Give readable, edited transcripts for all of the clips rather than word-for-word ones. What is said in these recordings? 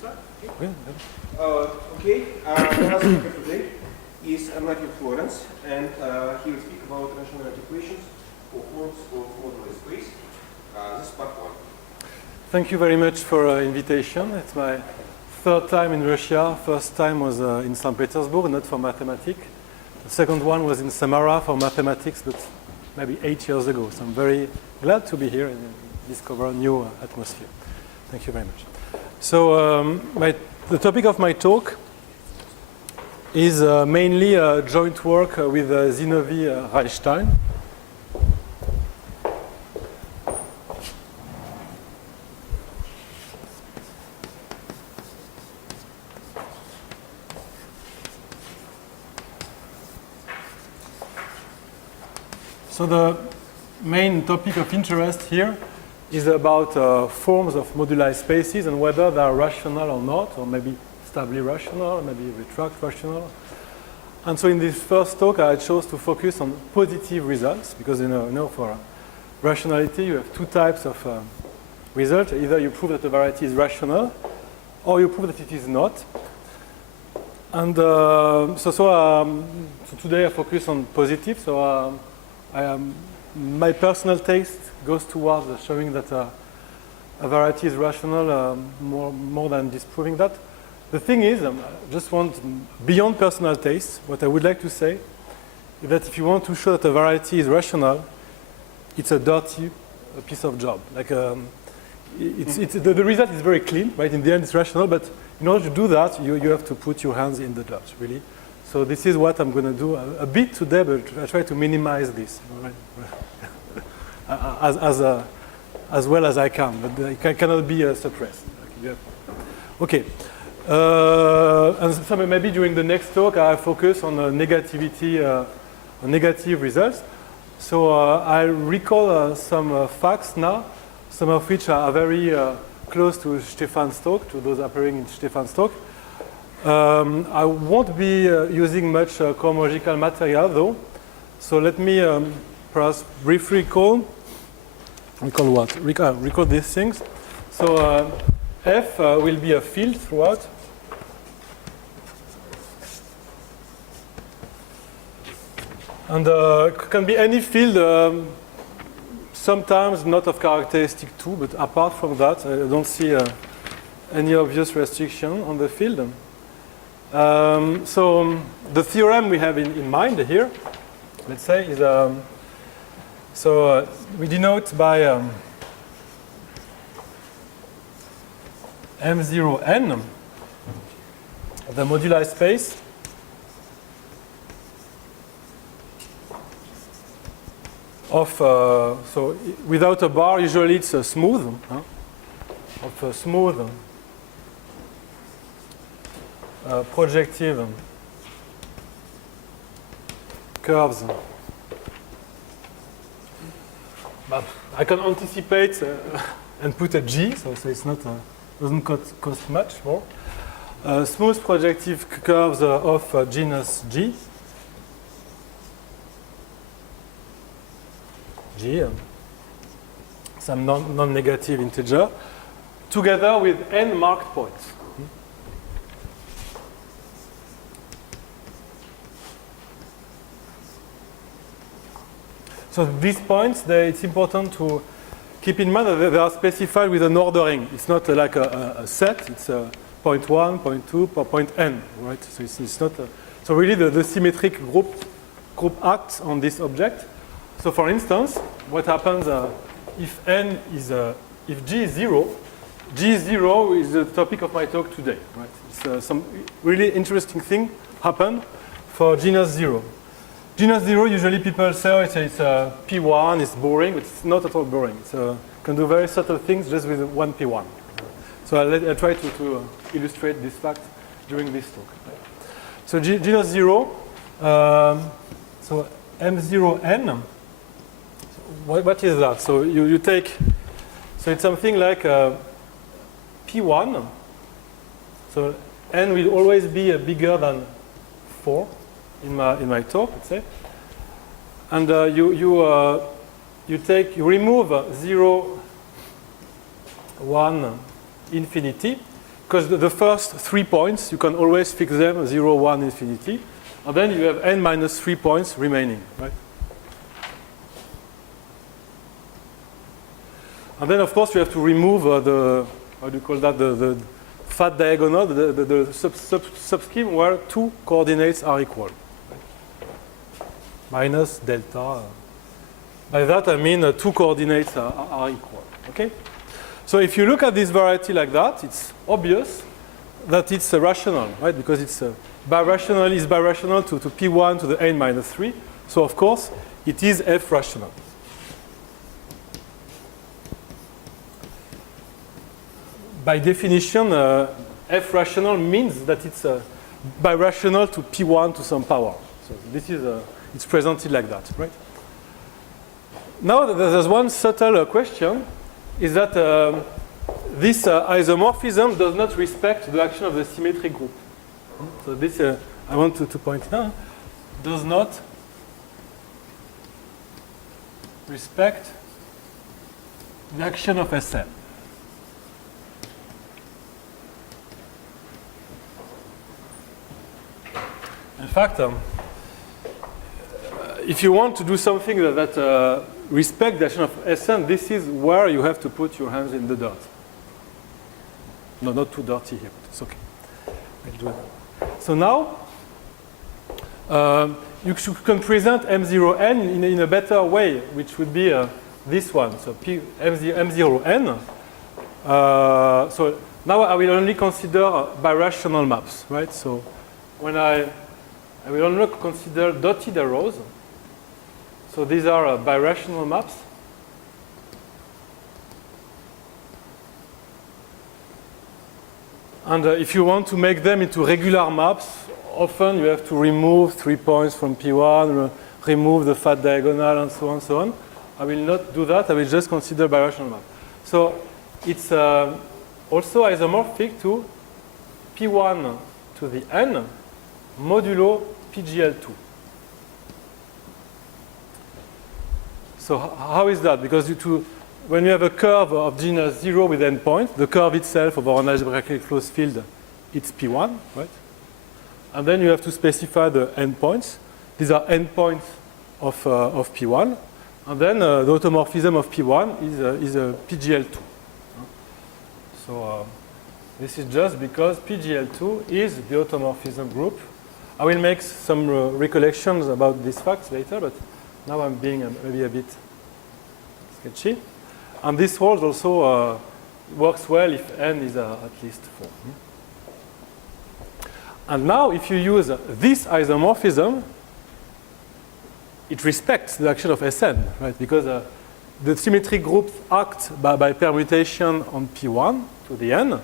start? Yeah. Okay, the last speaker today is Matthew Florence, and he will speak about rational equations for forms of modular space. This is part one. Thank you very much for invitation. It's my third time in Russia. First time was in St. Petersburg, not for mathematics. The second one was in Samara for mathematics, but maybe 8 years ago. So I'm very glad to be here and discover a new atmosphere. Thank you very much. So the topic of my talk is mainly joint work with Zinovy Reichstein. So the main topic of interest here is about forms of moduli spaces and whether they are rational or not, or maybe stably rational, or maybe retract rational. And so in this first talk, I chose to focus on positive results because you know for rationality you have two types of results. Either you prove that a variety is rational, or you prove that it is not. And so today I focus on positive. So my personal taste goes towards showing that a variety is rational more than disproving that. The thing is, I just want, beyond personal taste, what I would like to say is that if you want to show that a variety is rational, it's a dirty piece of job. Like the result is very clean, right? In the end, it's rational, but in order to do that, you have to put your hands in the dirt, really. So this is what I'm going to do a bit today, but I try to minimize this as well as I can, but it cannot be suppressed. Okay. And so maybe during the next talk, I focus on negativity, negative results. So I recall some facts now, some of which are very close to Stefan's talk, to those appearing in Stefan's talk. I won't be using much cohomological material though, so let me perhaps briefly recall these things. So F will be a field throughout. And can be any field, sometimes not of characteristic 2, but apart from that, I don't see any obvious restriction on the field. So the theorem we have in mind here, let's say, is we denote by M0n the moduli space of so without a bar, usually it's a smooth of a smooth projective curves. But I can anticipate and put a G, so it's not doesn't cost much more. Smooth projective curves of genus G. Some non-negative integer, together with n marked points. So these points, it's important to keep in mind that they are specified with an ordering. It's not like a set. It's a point 1, point 2, point n, right? So it's not. So really, the symmetric group acts on this object. So for instance, what happens if n is if G is 0? G is 0 is the topic of my talk today, right? It's some really interesting thing happen for genus 0. Genus 0, usually people say it's P1, it's boring, but it's not at all boring. It can do very subtle things just with one P1. So I'll try to illustrate this fact during this talk. So genus 0, so M0n, what is that? So you take, so it's something like P1, so n will always be bigger than 4. In my talk, let's say, and you remove 0, 1, infinity, because the first 3 points, you can always fix them 0, 1, infinity. And then you have n minus 3 points remaining, right? And then, of course, you have to remove the, how do you call that, the fat diagonal, the subscheme where 2 coordinates are equal. Right? Minus delta. By that, I mean 2 coordinates are equal, okay? So if you look at this variety like that, it's obvious that it's rational, right? Because it's birational to P1 to the n minus 3. So, of course, it is F rational. By definition, F rational means that it's birational to P1 to some power. So this is it's presented like that, right? Now there's one subtle question, is that this isomorphism does not respect the action of the symmetric group. So this I want to point out, does not respect the action of Sn. In fact, if you want to do something that respects the action of Sn, this is where you have to put your hands in the dirt. No, not too dirty here, but it's okay. We'll do it. So now, you can present M0n in a better way, which would be this one. So M0n. So now I will only consider birational maps, right? So when I will only consider dotted arrows. So these are birational maps. And if you want to make them into regular maps, often you have to remove 3 points from P1, remove the fat diagonal, and so on, so on. I will not do that. I will just consider birational map. So it's also isomorphic to P1 to the n modulo PGL2. So how is that? Because when you have a curve of genus 0 with n points, the curve itself over an algebraically closed field, it's P1, right? And then you have to specify the n points. These are n points of P1. And then the automorphism of P1 is a PGL2. So this is just because PGL2 is the automorphism group. I will make some recollections about these facts later, but now I'm being maybe a bit sketchy. And this holds also works well if n is at least 4. And now if you use this isomorphism, it respects the action of Sn, right? Because the symmetric groups act by permutation on P1 to the n.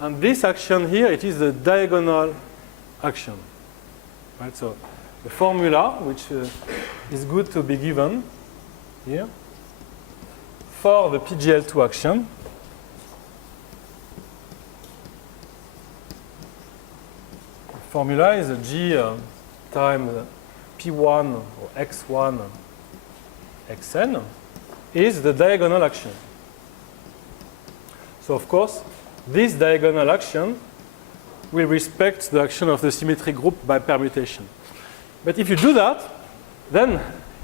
And this action here, it is the diagonal action. Right? So the formula, which is good to be given here, for the PGL2 action, the formula is G times P1 or X1 Xn is the diagonal action. So of course, this diagonal action will respect the action of the symmetric group by permutation. But if you do that, then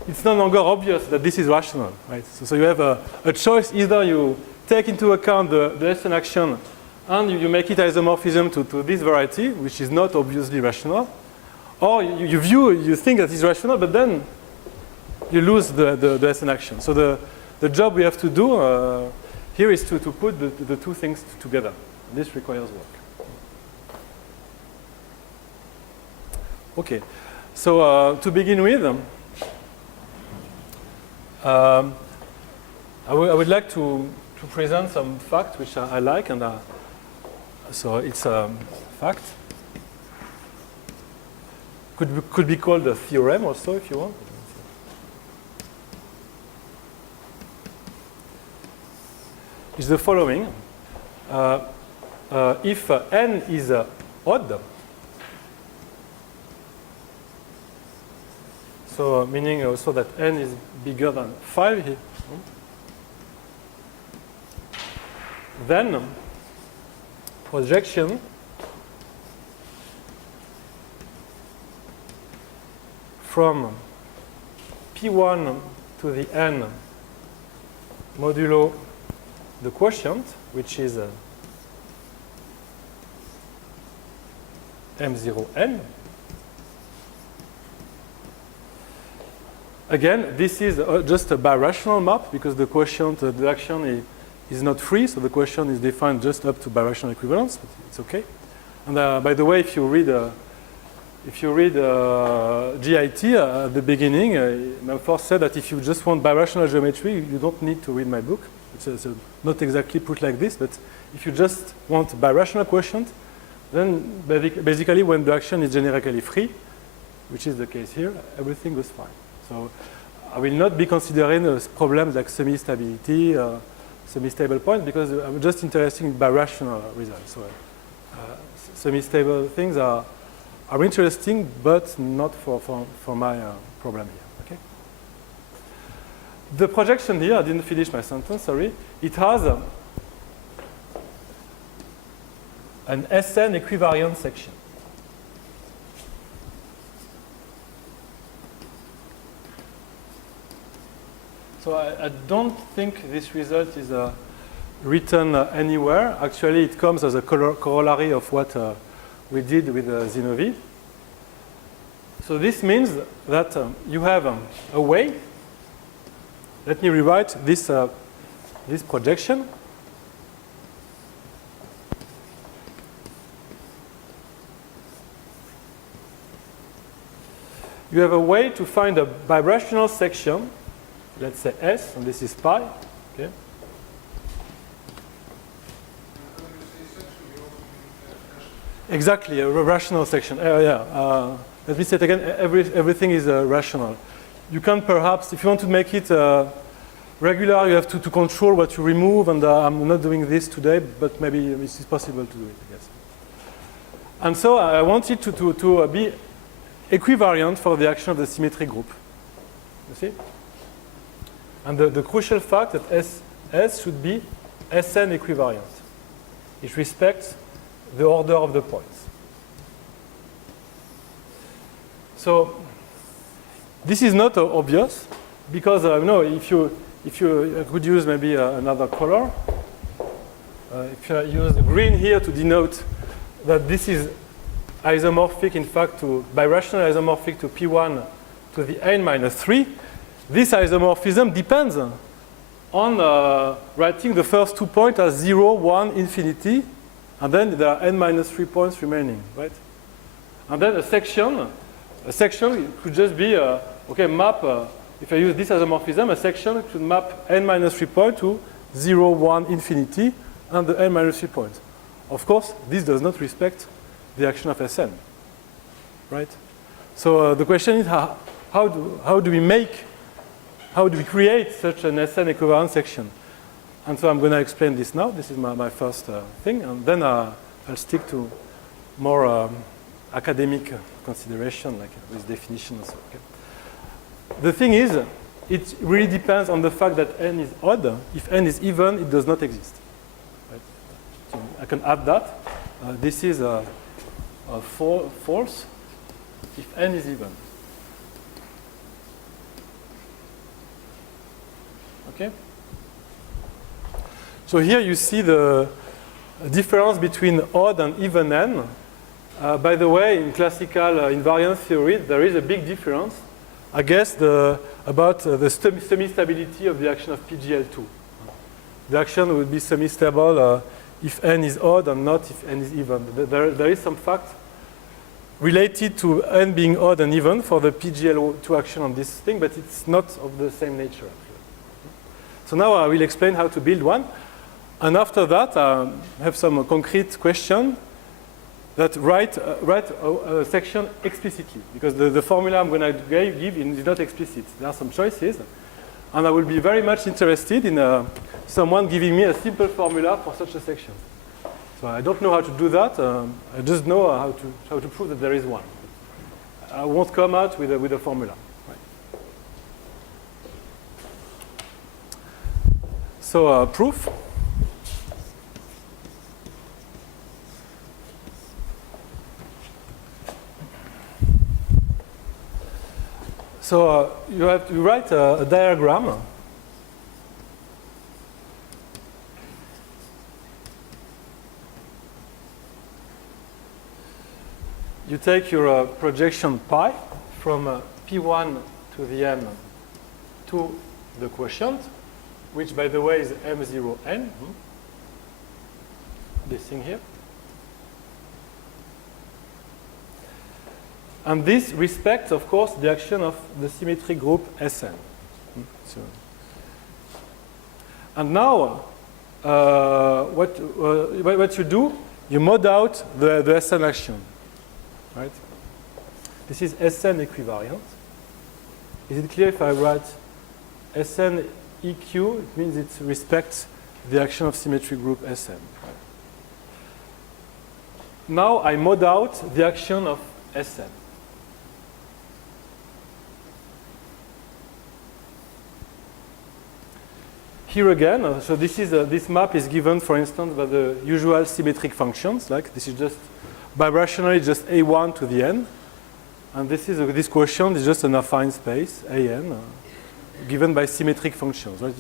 it's no longer obvious that this is rational, right? So you have a choice. Either you take into account the Sn action and you make it isomorphism to this variety, which is not obviously rational, or you think that it's rational, but then you lose the Sn action. So the job we have to do here is to put the two things together. This requires work. Okay, so to begin with, I would like to present some facts which I like, and so it's a fact. Could be called a theorem also if you want. Is the following: if n is odd, so meaning also that n is bigger than 5 here, then projection from P1 to the n modulo the quotient, which is M0n. Again, this is just a birational map because the quotient, the action is not free, so the quotient is defined just up to birational equivalence, but it's okay. And by the way, if you read GIT at the beginning, Malforce said that if you just want birational geometry, you don't need to read my book. It's not exactly put like this, but if you just want birational quotient, then basically when the action is generically free, which is the case here, everything goes fine. So I will not be considering problems like semi-stability, semi-stable point, because I'm just interested in birational results. So semi-stable things are interesting, but not for my problem here. Okay. The projection here, I didn't finish my sentence, sorry. It has an SN equivariant section. So I don't think this result is written anywhere. Actually, it comes as a corollary of what we did with Zinovi. So this means that you have a way. Let me rewrite this projection. You have a way to find a birational section, let's say S, and this is pi. Okay. Exactly, a rational section. Let me say it again. Everything is rational. You can perhaps, if you want to make it regular, you have to control what you remove, and I'm not doing this today, but maybe it is possible to do it, I guess. And so I want it to be equivariant for the action of the symmetry group. You see? And the crucial fact that S should be Sn equivariant. It respects the order of the points. So this is not obvious because if you could use maybe another color. If you use green here to denote that this is isomorphic, in fact, to birational isomorphic to P1 to the n minus 3. This isomorphism depends on writing the first 2 points as 0, 1, infinity, and then there are n minus 3 points remaining, right? And then a section could just be, map, if I use this isomorphism, a section could map n minus 3 points to 0, 1, infinity, and the n minus 3 points. Of course, this does not respect the action of Sn, right? So the question is how do we create such an Sn equivalent section? And so I'm going to explain this now. This is my first thing, and then I'll stick to more academic consideration, like with definitions. Okay. The thing is, it really depends on the fact that n is odd. If n is even, it does not exist. Right? So I can add that. This is false if n is even. Okay? So here you see the difference between odd and even n. By the way, in classical invariance theory, there is a big difference. I guess about the semi-stability of the action of PGL2. The action will be semi-stable if n is odd and not if n is even. There is some fact related to n being odd and even for the PGL2 action on this thing, but it's not of the same nature. So now I will explain how to build one. And after that, I have some concrete question that write a section explicitly, because the formula I'm going to give is not explicit. There are some choices. And I will be very much interested in someone giving me a simple formula for such a section. So I don't know how to do that. I just know how to prove that there is one. I won't come out with a formula. Right. So proof. So you have to write a diagram. You take your projection pi from P1 to the n to the quotient, which by the way is M0n, this thing here. And this respects, of course, the action of the symmetric group Sn. So, and now, what you do, you mod out the Sn action. Right? This is Sn equivariant. Is it clear if I write Sn EQ? It means it respects the action of symmetric group Sn. Right? Now I mod out the action of Sn. Here again, so this map is given, for instance, by the usual symmetric functions. Like this is just birationally just A1 to the n, and this quotient is just an affine space AN given by symmetric functions. Right?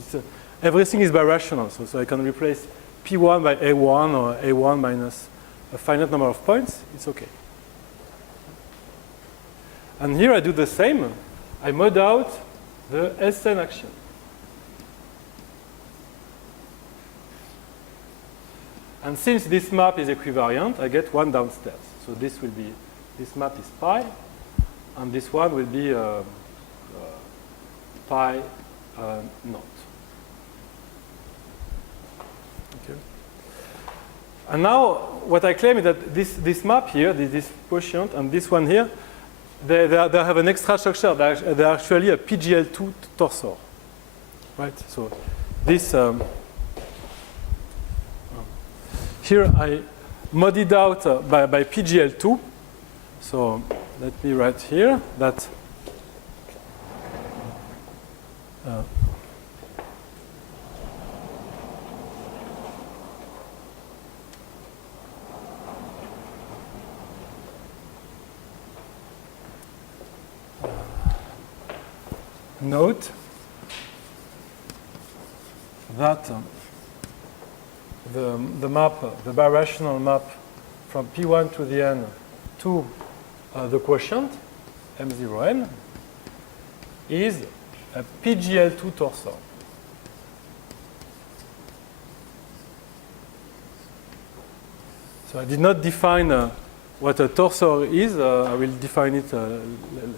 Everything is birational, so I can replace P1 by A1 or A1 minus a finite number of points. It's okay. And here I do the same. I mod out the Sn action. And since this map is equivariant, I get one downstairs. So this map is pi, and this one will be pi naught. Okay. And now what I claim is that this map here, this quotient, and this one here, they have an extra structure. They're actually a PGL2 torsor. Right? So this... here I mod it out by PGL2. So let me write here that note that the map, the birational map from P1 to the n to the quotient, M0n, is a PGL2 torsor. So I did not define what a torsor is. I will define it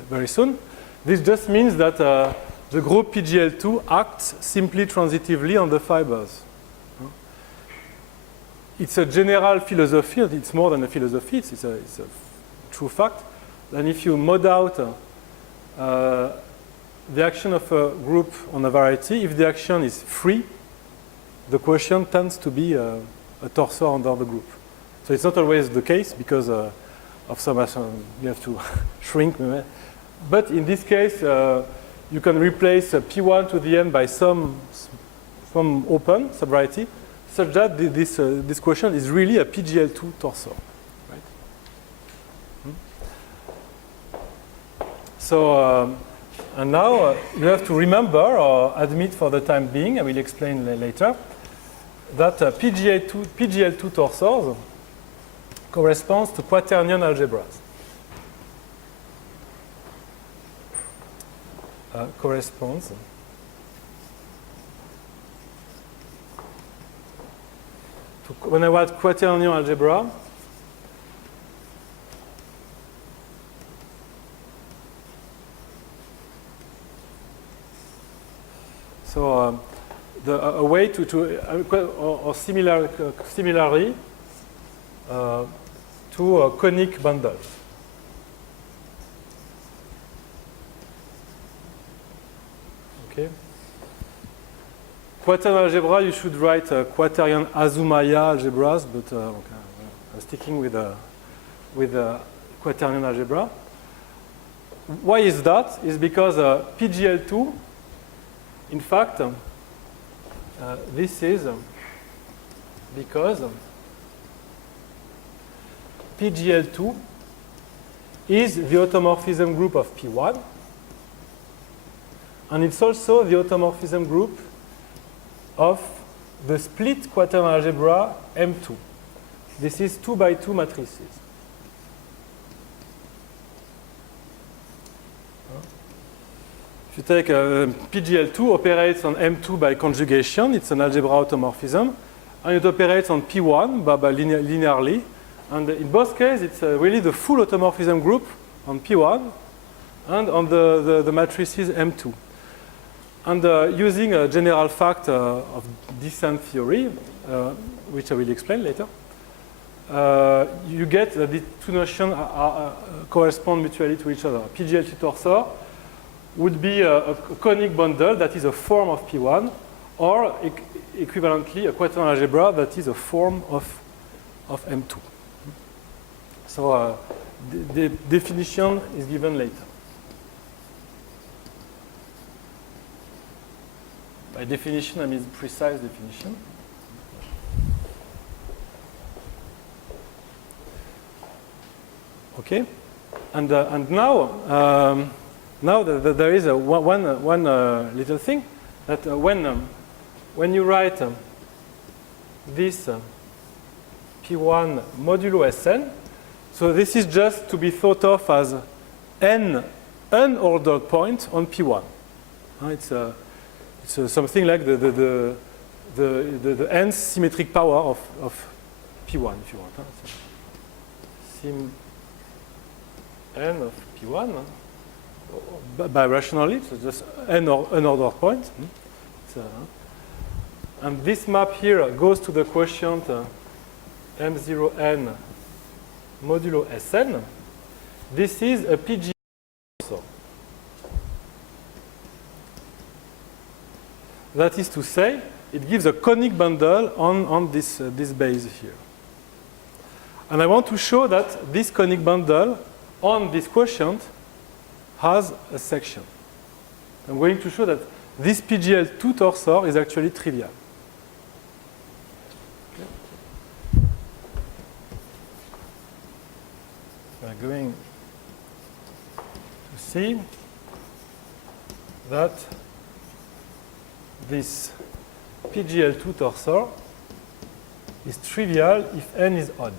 very soon. This just means that the group PGL2 acts simply transitively on the fibers. It's a general philosophy. It's more than a philosophy. It's a true fact. And if you mod out the action of a group on a variety, if the action is free, the quotient tends to be a torsor under the group. So it's not always the case because of some action. You have to shrink. But in this case, you can replace P1 to the n by some open subvariety, such that this quotient is really a PGL2 torsor. Right? So, and now you have to remember or admit for the time being, I will explain later, that PGL2 torsors corresponds to quaternion algebras. Corresponds to, when I write quaternion algebra, so a way or similarly to conic bundles. Okay. Quaternion algebra, you should write quaternion Azumaya algebras, but I'm sticking with quaternion algebra. Why is that? It's because PGL2, in fact, this is because PGL2 is the automorphism group of P1. and it's also the automorphism group of the split quaternion algebra M2. This is 2 by 2 matrices. If you take PGL2 operates on M2 by conjugation, it's an algebra automorphism, and it operates on P1 by linearly. And in both cases, it's really the full automorphism group on P1 and on the matrices M2. And using a general fact of descent theory, which I will explain later, you get that the two notions correspond mutually to each other. PGL2 torsor would be a conic bundle that is a form of P1, or equivalently a quaternion algebra that is a form of M2. So the definition is given later. By definition, I mean precise definition. Okay, and now that there is one little thing that when you write this P1 modulo Sn, so this is just to be thought of as n unordered point on P1. It's something like the nth symmetric power of P1, if you want. Sim n of P1 by rationally, so just n unordered point. And this map here goes to the quotient M0n modulo Sn. This is a PG. That is to say, it gives a conic bundle on this base here. And I want to show that this conic bundle on this quotient has a section. I'm going to show that this PGL2 torsor is actually trivial. Okay. We're going to see that this PGL2 torsor is trivial if n is odd.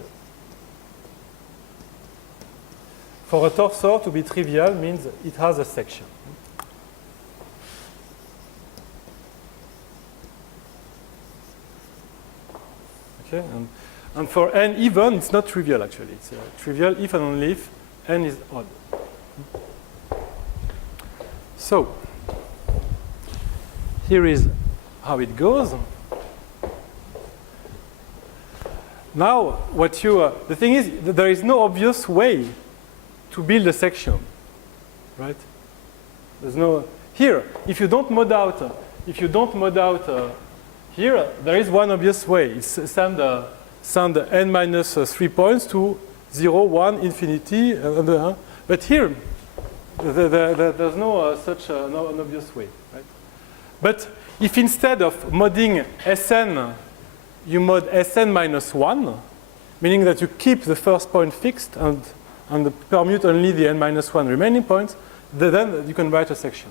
For a torsor to be trivial means it has a section. Okay, and for n even, it's not trivial actually. It's trivial if and only if n is odd. So, here is how it goes. Now, the thing is, there is no obvious way to build a section, right? There's no here. If you don't mod out here, there is one obvious way. It's send n minus 3 points to 0, 1, infinity. But here, there's no such an obvious way, right? But if instead of modding Sn, you mod Sn minus 1, meaning that you keep the first point fixed and permute only the n minus 1 remaining points, then you can write a section.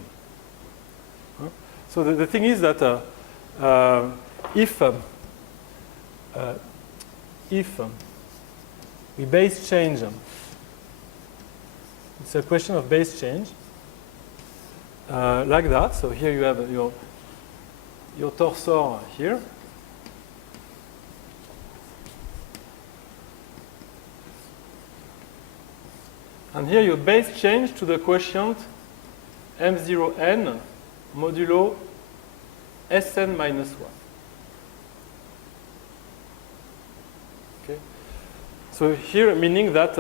So the thing is that if we base change, it's a question of base change, like that. So here you have your torsor here. And here you base change to the quotient M0n modulo Sn minus 1. Okay. So here meaning that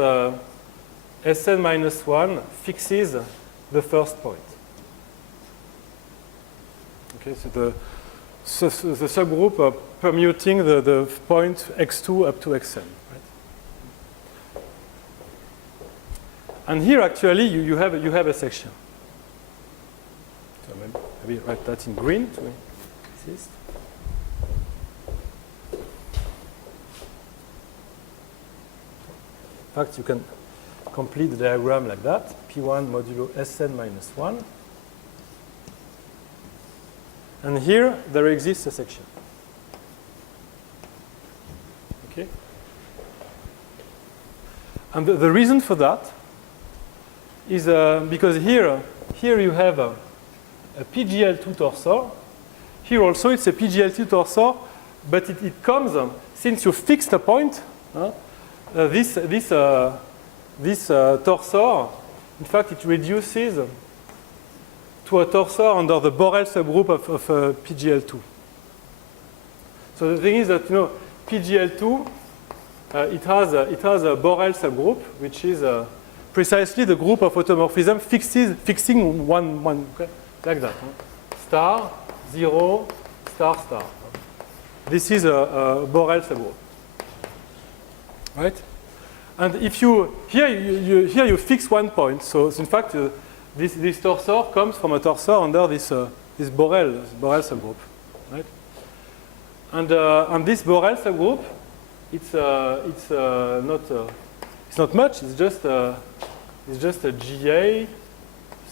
Sn minus 1 fixes the first point. Okay, so the subgroup permuting the point x2 up to xn. Right? And here actually you have a section. So maybe write that in green to exist. In fact, you can complete the diagram like that. P1 modulo Sn minus 1. And here there exists a section. Okay. And the reason for that is because here you have a PGL2 torsor. Here also it's a PGL2 torsor, but it comes since you fixed a point. This torsor, in fact, it reduces to a torsor under the Borel subgroup of PGL2. So the thing is that PGL2 it has a Borel subgroup, which is precisely the group of automorphism fixing one okay? Like that. Star, 0, star, star. This is a Borel subgroup. Right? And if you here you fix one point. So in fact this torsor comes from a torsor under this Borel subgroup. Right? And this Borel subgroup it's not much. It's just a GA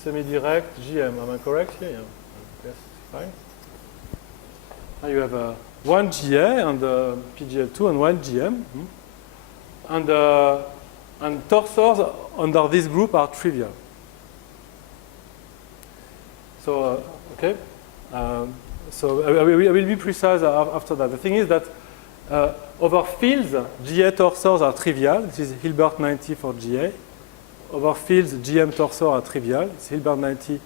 semi-direct GM. Am I correct here? Yeah. Yes, fine. Now you have one GA and PGL2 and one GM. And torsors under this group are trivial. So, okay. So I will be precise after that. The thing is that over fields, GA torsors are trivial. This is Hilbert 90 for GA. Over fields, GM torsors are trivial. It's Hilbert 90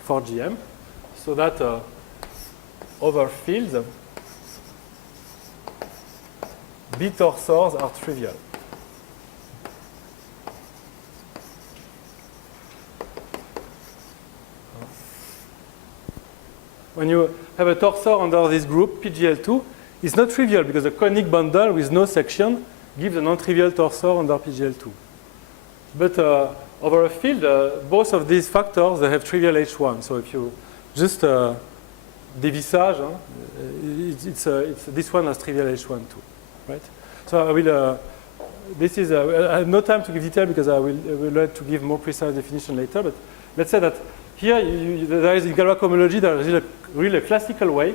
for GM. So that over fields, B torsors are trivial. When you have a torsor under this group, PGL2, it's not trivial because a conic bundle with no section gives a non-trivial torsor under PGL2. But over a field, both of these factors, they have trivial H1. So if you just dévissage, this one has trivial H1 too, right? So I will, I have no time to give detail because I will like to give more precise definition later, but let's say that here there is in Galois cohomology, there is really a classical way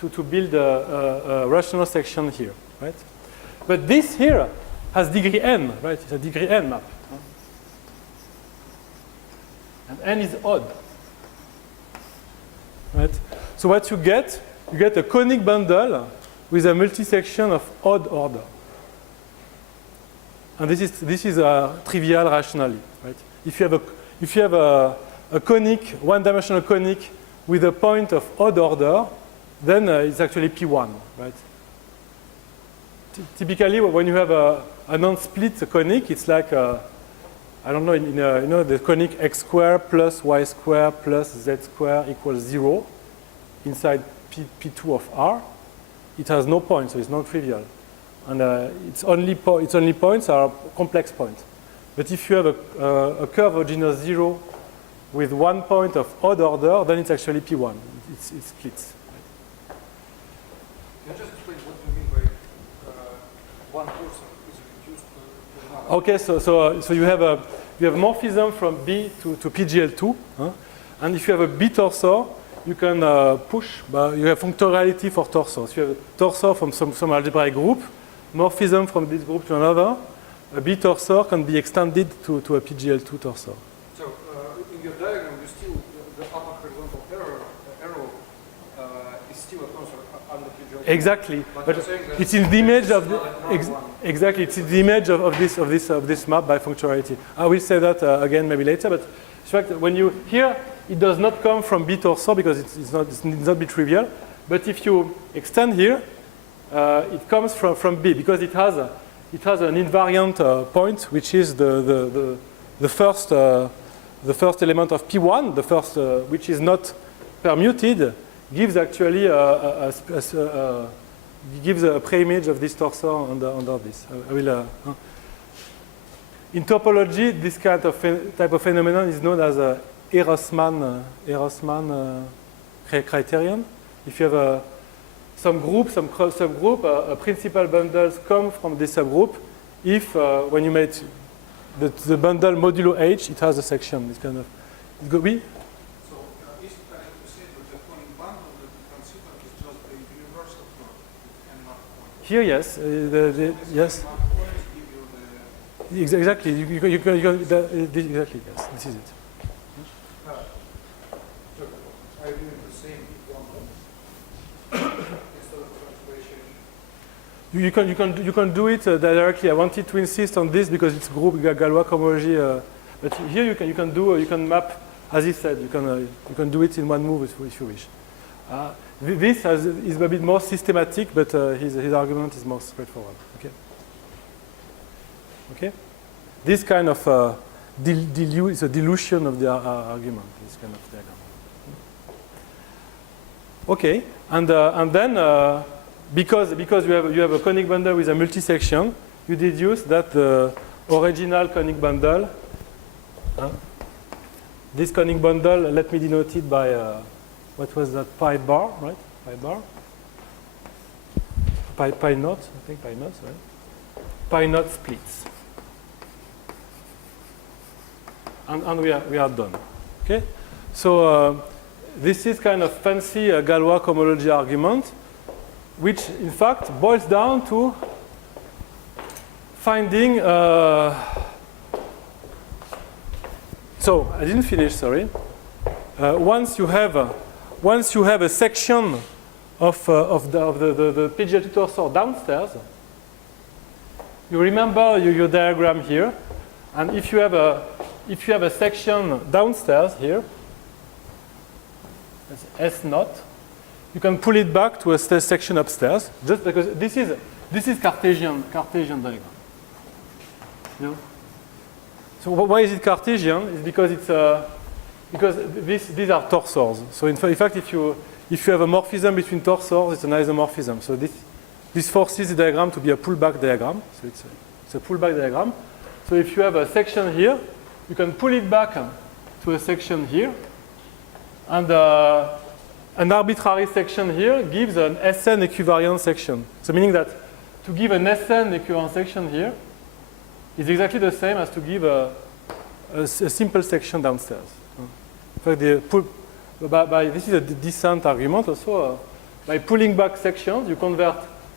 to build a rational section here, right? But this here has degree n, right? It's a degree n map. And n is odd, right? So what you get a conic bundle with a multisection of odd order. And this is a trivial rationally, right? If you have a conic, one-dimensional conic with a point of odd order, then it's actually P1, right? Typically, when you have a non-split conic, it's like I don't know, the conic x squared plus y squared plus z squared equals 0 inside P2 of R. It has no points, so it's non-trivial. And its only points are complex points. But if you have a curve of genus 0 with one point of odd order, then it's actually P1. It splits. Can you just explain what you mean by one person is reduced to another? Okay, so you have morphism from B to PGL2, and if you have a B torsor, you can push. You have functoriality for torsors. You have a torsor from some algebraic group, morphism from this group to another. A B torsor can be extended to a PGL2 torsor. So in your diagram, you still the upper horizontal arrow is still a torsor under PGL2. Exactly, but that it's in the image of it's exactly. It's in the image of this map by functoriality. I will say that again maybe later. But in fact, when you here, it does not come from B torsor because it's not B trivial. But if you extend here, it comes from B because it has an invariant point, which is the first element of P1, the first which is not permuted, gives actually gives a preimage of this torsor under this. I will. In topology, this kind of type of phenomenon is known as a Ehresmann criterion. If you have some subgroup, principal bundles come from this subgroup. If when you make the bundle modulo H, it has a section. This kind of. We? So is it correct to say that the conic bundle that Here, yes. Yes. Exactly. Exactly. Yes. This is it. I do the same example instead of translation. You can do it directly. I wanted to insist on this because it's group Galois cohomology. But here you can map, as he said, you can do it in one move if you wish. This is a bit more systematic, but his argument is more straightforward. Okay. Okay. This kind of is a dilution of the argument. This kind of diagram. Okay, and then because you have a conic bundle with a multi-section, you deduce that the original conic bundle, this conic bundle, let me denote it by what was that, pi bar, right? Pi bar, pi naught, I think pi naught, right? Pi naught splits, and we are done. Okay, so. This is kind of fancy Galois cohomology argument, which in fact boils down to finding. So I didn't finish. Sorry. Once you have a section of the PGL2 torsor downstairs, you remember your diagram here, and if you have a section downstairs here. S naught, you can pull it back to a section upstairs, just because this is Cartesian diagram. You know? So why is it Cartesian? It's because these are torsors. So in fact, if you have a morphism between torsors, it's an isomorphism. So this forces the diagram to be a pullback diagram. So it's a pullback diagram. So if you have a section here, you can pull it back to a section here. And an arbitrary section here gives an SN equivariant section. So meaning that to give an SN equivalent section here is exactly the same as to give a simple section downstairs. In fact, this is a descent argument also. By pulling back sections, you convert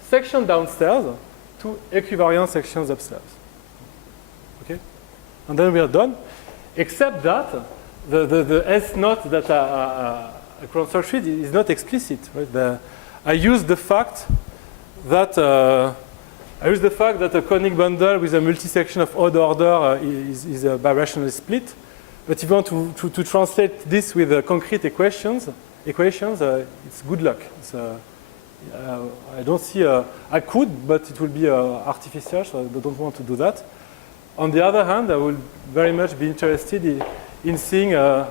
section downstairs to equivariant sections upstairs. Okay? And then we are done, except that the S naught that I constructed is not explicit. Right? I use the fact that a conic bundle with a multi-section of odd order is birationally split. But if you want to translate this with concrete equations, it's good luck. I don't see. I could, but it will be artificial, so I don't want to do that. On the other hand, I will very much be interested in seeing a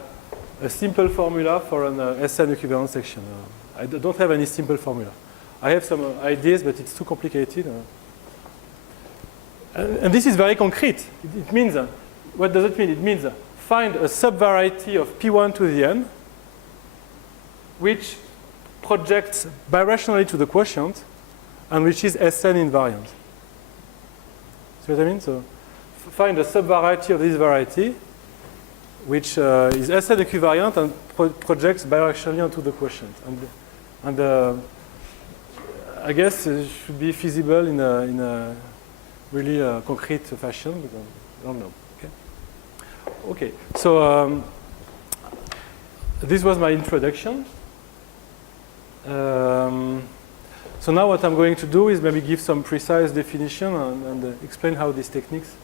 simple formula for an SN equivalent section. I don't have any simple formula. I have some ideas, but it's too complicated. And this is very concrete. It means, what does it mean? It means find a subvariety of P1 to the n, which projects birationally to the quotient, and which is Sn invariant. See what I mean? So find a subvariety of this variety, which is Sn equivariant and projects birationally onto the quotient. And I guess it should be feasible in a really concrete fashion. I don't know. Okay. So this was my introduction. So now what I'm going to do is maybe give some precise definition and explain how these techniques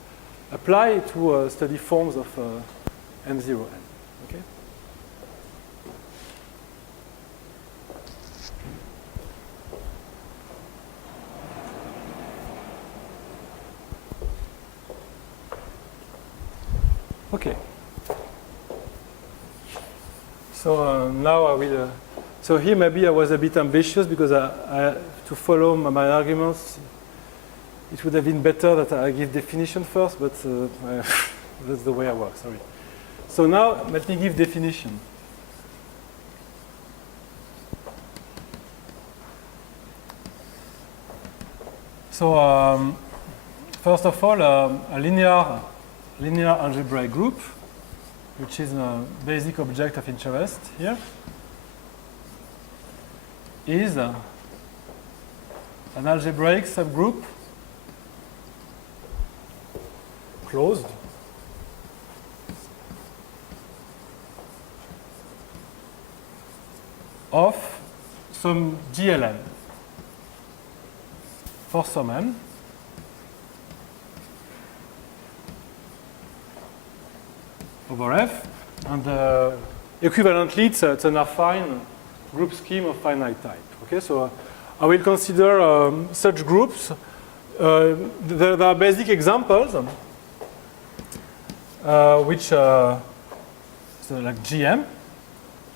apply to study forms of M0n. Okay. Okay. So now I will. So here maybe I was a bit ambitious because to follow my arguments, it would have been better that I give definition first, but that's the way I work. Sorry. So now let me give definition. So first of all, a linear algebraic group, which is a basic object of interest here, is an algebraic subgroup closed of some GLN for some n over F, and equivalently it's an affine group scheme of finite type. Okay, so I will consider such groups. There are basic examples which so like GM,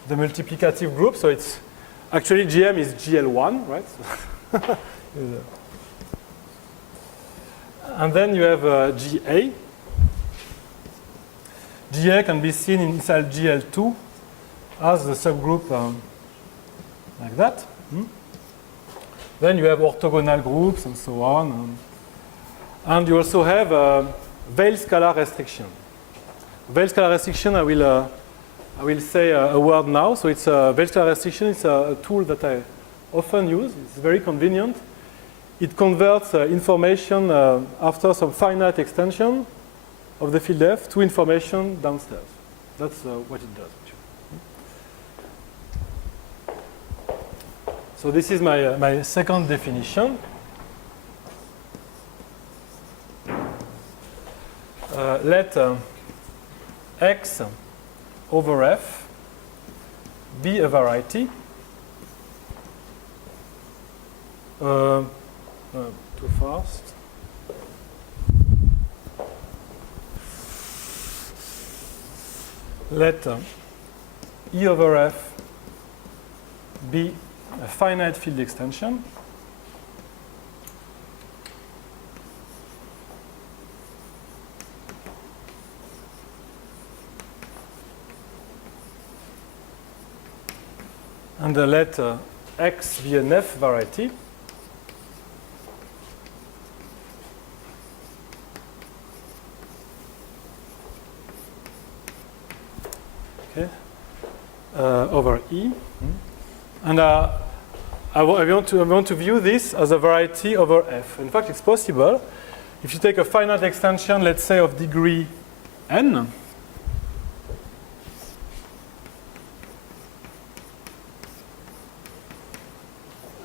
the multiplicative group. So it's actually GM is GL1, right? And then you have GA. GA can be seen inside GL2 as the subgroup like that. Then you have orthogonal groups and so on. And you also have Veil scalar restriction. Veil scalar restriction, I will say a word now. So it's Veil scalar restriction. It's a tool that I often use. It's very convenient. It converts information after some finite extension of the field F to information downstairs. That's what it does. So this is my second definition. Let X over F be a variety. Too fast. Let E over F be a finite field extension. And let X be an F variety. Okay. Over E. And I want to view this as a variety over F. In fact, it's possible. If you take a finite extension, let's say of degree n,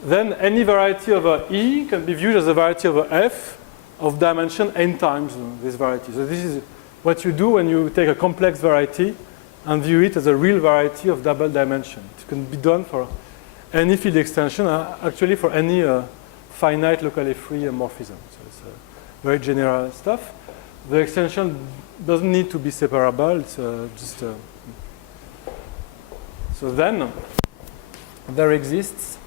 then any variety over E can be viewed as a variety over F of dimension n times this variety. So this is what you do when you take a complex variety and view it as a real variety of double dimension. It can be done for any field extension, actually for any finite locally free morphism. So it's very general stuff. The extension doesn't need to be separable. It's just so then there exists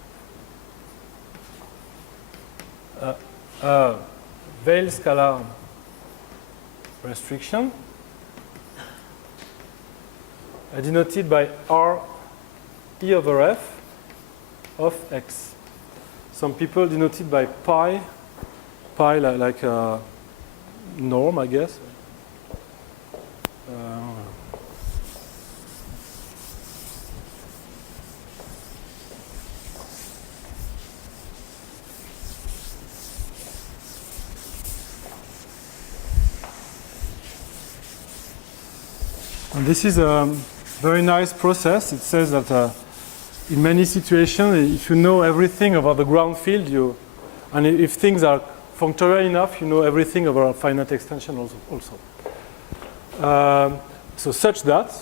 a Veil scalar restriction denoted by R E over F of X. Some people denote it by pi like a norm, I guess. And this is a very nice process. It says that in many situations, if you know everything about the ground field, and if things are functorial enough, you know everything about finite extension also. So such that.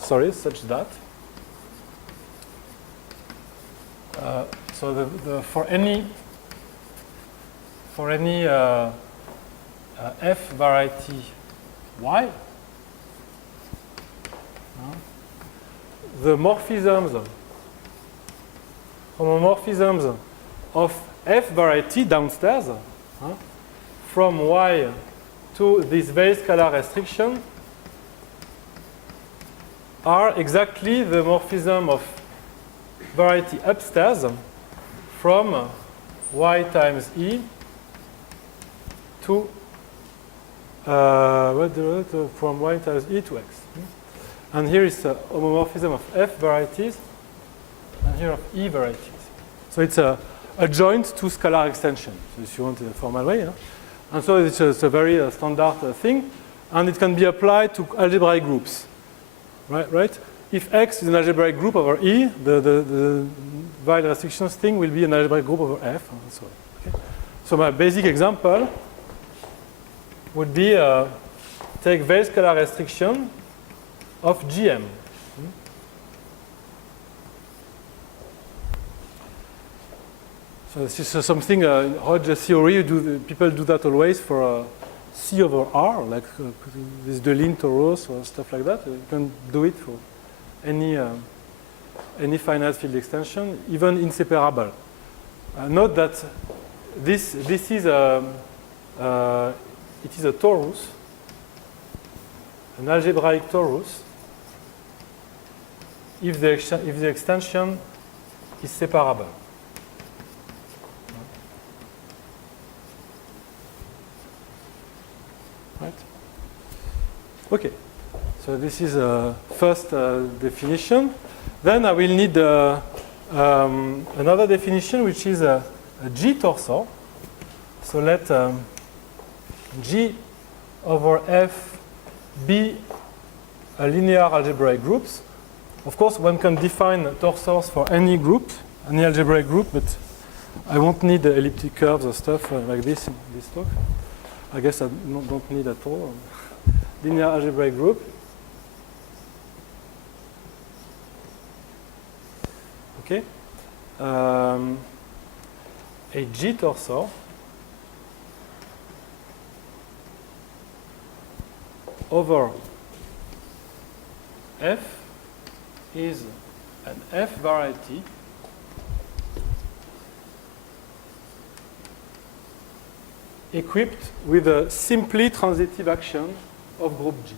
So for any F variety Y, the homomorphisms of F variety downstairs from Y to this Veil scalar restriction are exactly the morphism of variety upstairs from Y times E to from Y times E to X. And here is a homomorphism of F varieties, and here of E varieties. So it's a adjoint to scalar extension, so if you want in a formal way. Yeah? And so it's a very standard thing, and it can be applied to algebraic groups, right? If X is an algebraic group over E, the Weil restrictions thing will be an algebraic group over F, and so on. Okay? So my basic example would be take Weil scalar restriction of GM. So this is something, Hodge theory, people do that always for C over R, like with Deligne torus or stuff like that. You can do it for any finite field extension, even inseparable. Note that this is it is a torus, an algebraic torus, if the extension is separable. Right? Okay. So this is a first definition. Then I will need another definition, which is a G torsor. So let G over F be a linear algebraic groups. Of course, one can define torsors for any group, any algebraic group, but I won't need the elliptic curves or stuff like this in this talk. I guess I don't need at all. Linear algebraic group. Okay. A G torsor over F is an F variety equipped with a simply transitive action of group G.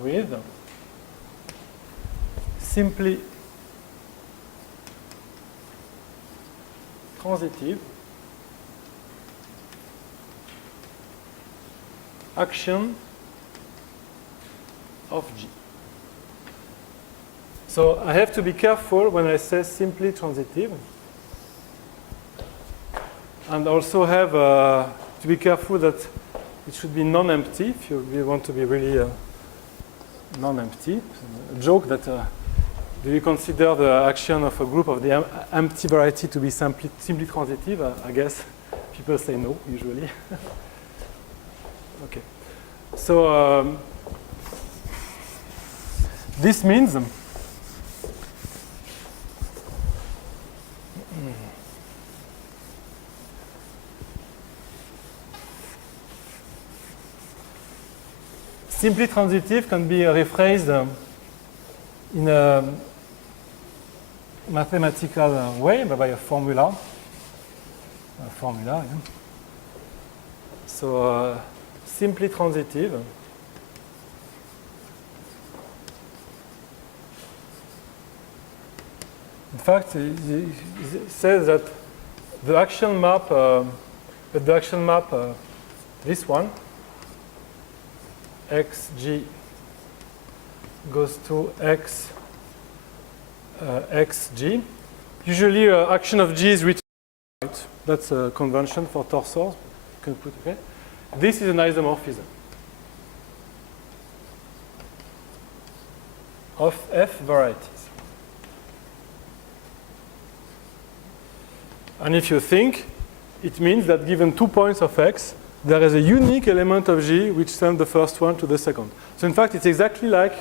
With simply transitive action of G. So I have to be careful when I say simply transitive, and also have to be careful that it should be non-empty if you want to be really non-empty. A joke that do you consider the action of a group of the empty variety to be simply transitive? I guess people say no usually. Okay. So this means simply transitive can be rephrased in a mathematical way by a formula. Yeah. So simply transitive in fact it says that the action map this one xg goes to xg. Usually action of G is written right. That's a convention for torsors. You can put, okay. This is an isomorphism of F varieties. And if you think, it means that given 2 points of X, there is a unique element of G which sends the first one to the second. So in fact, it's exactly like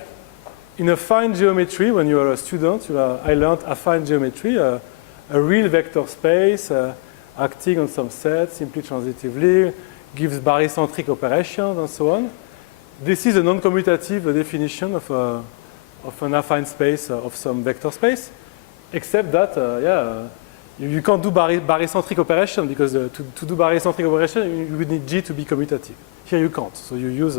in affine geometry, when you are a student, I learned affine geometry, a real vector space acting on some set simply transitively, gives barycentric operations and so on. This is a non-commutative definition of an affine space of some vector space, except that, you can't do barycentric operation because to do barycentric operation, you would need G to be commutative. Here you can't, so you use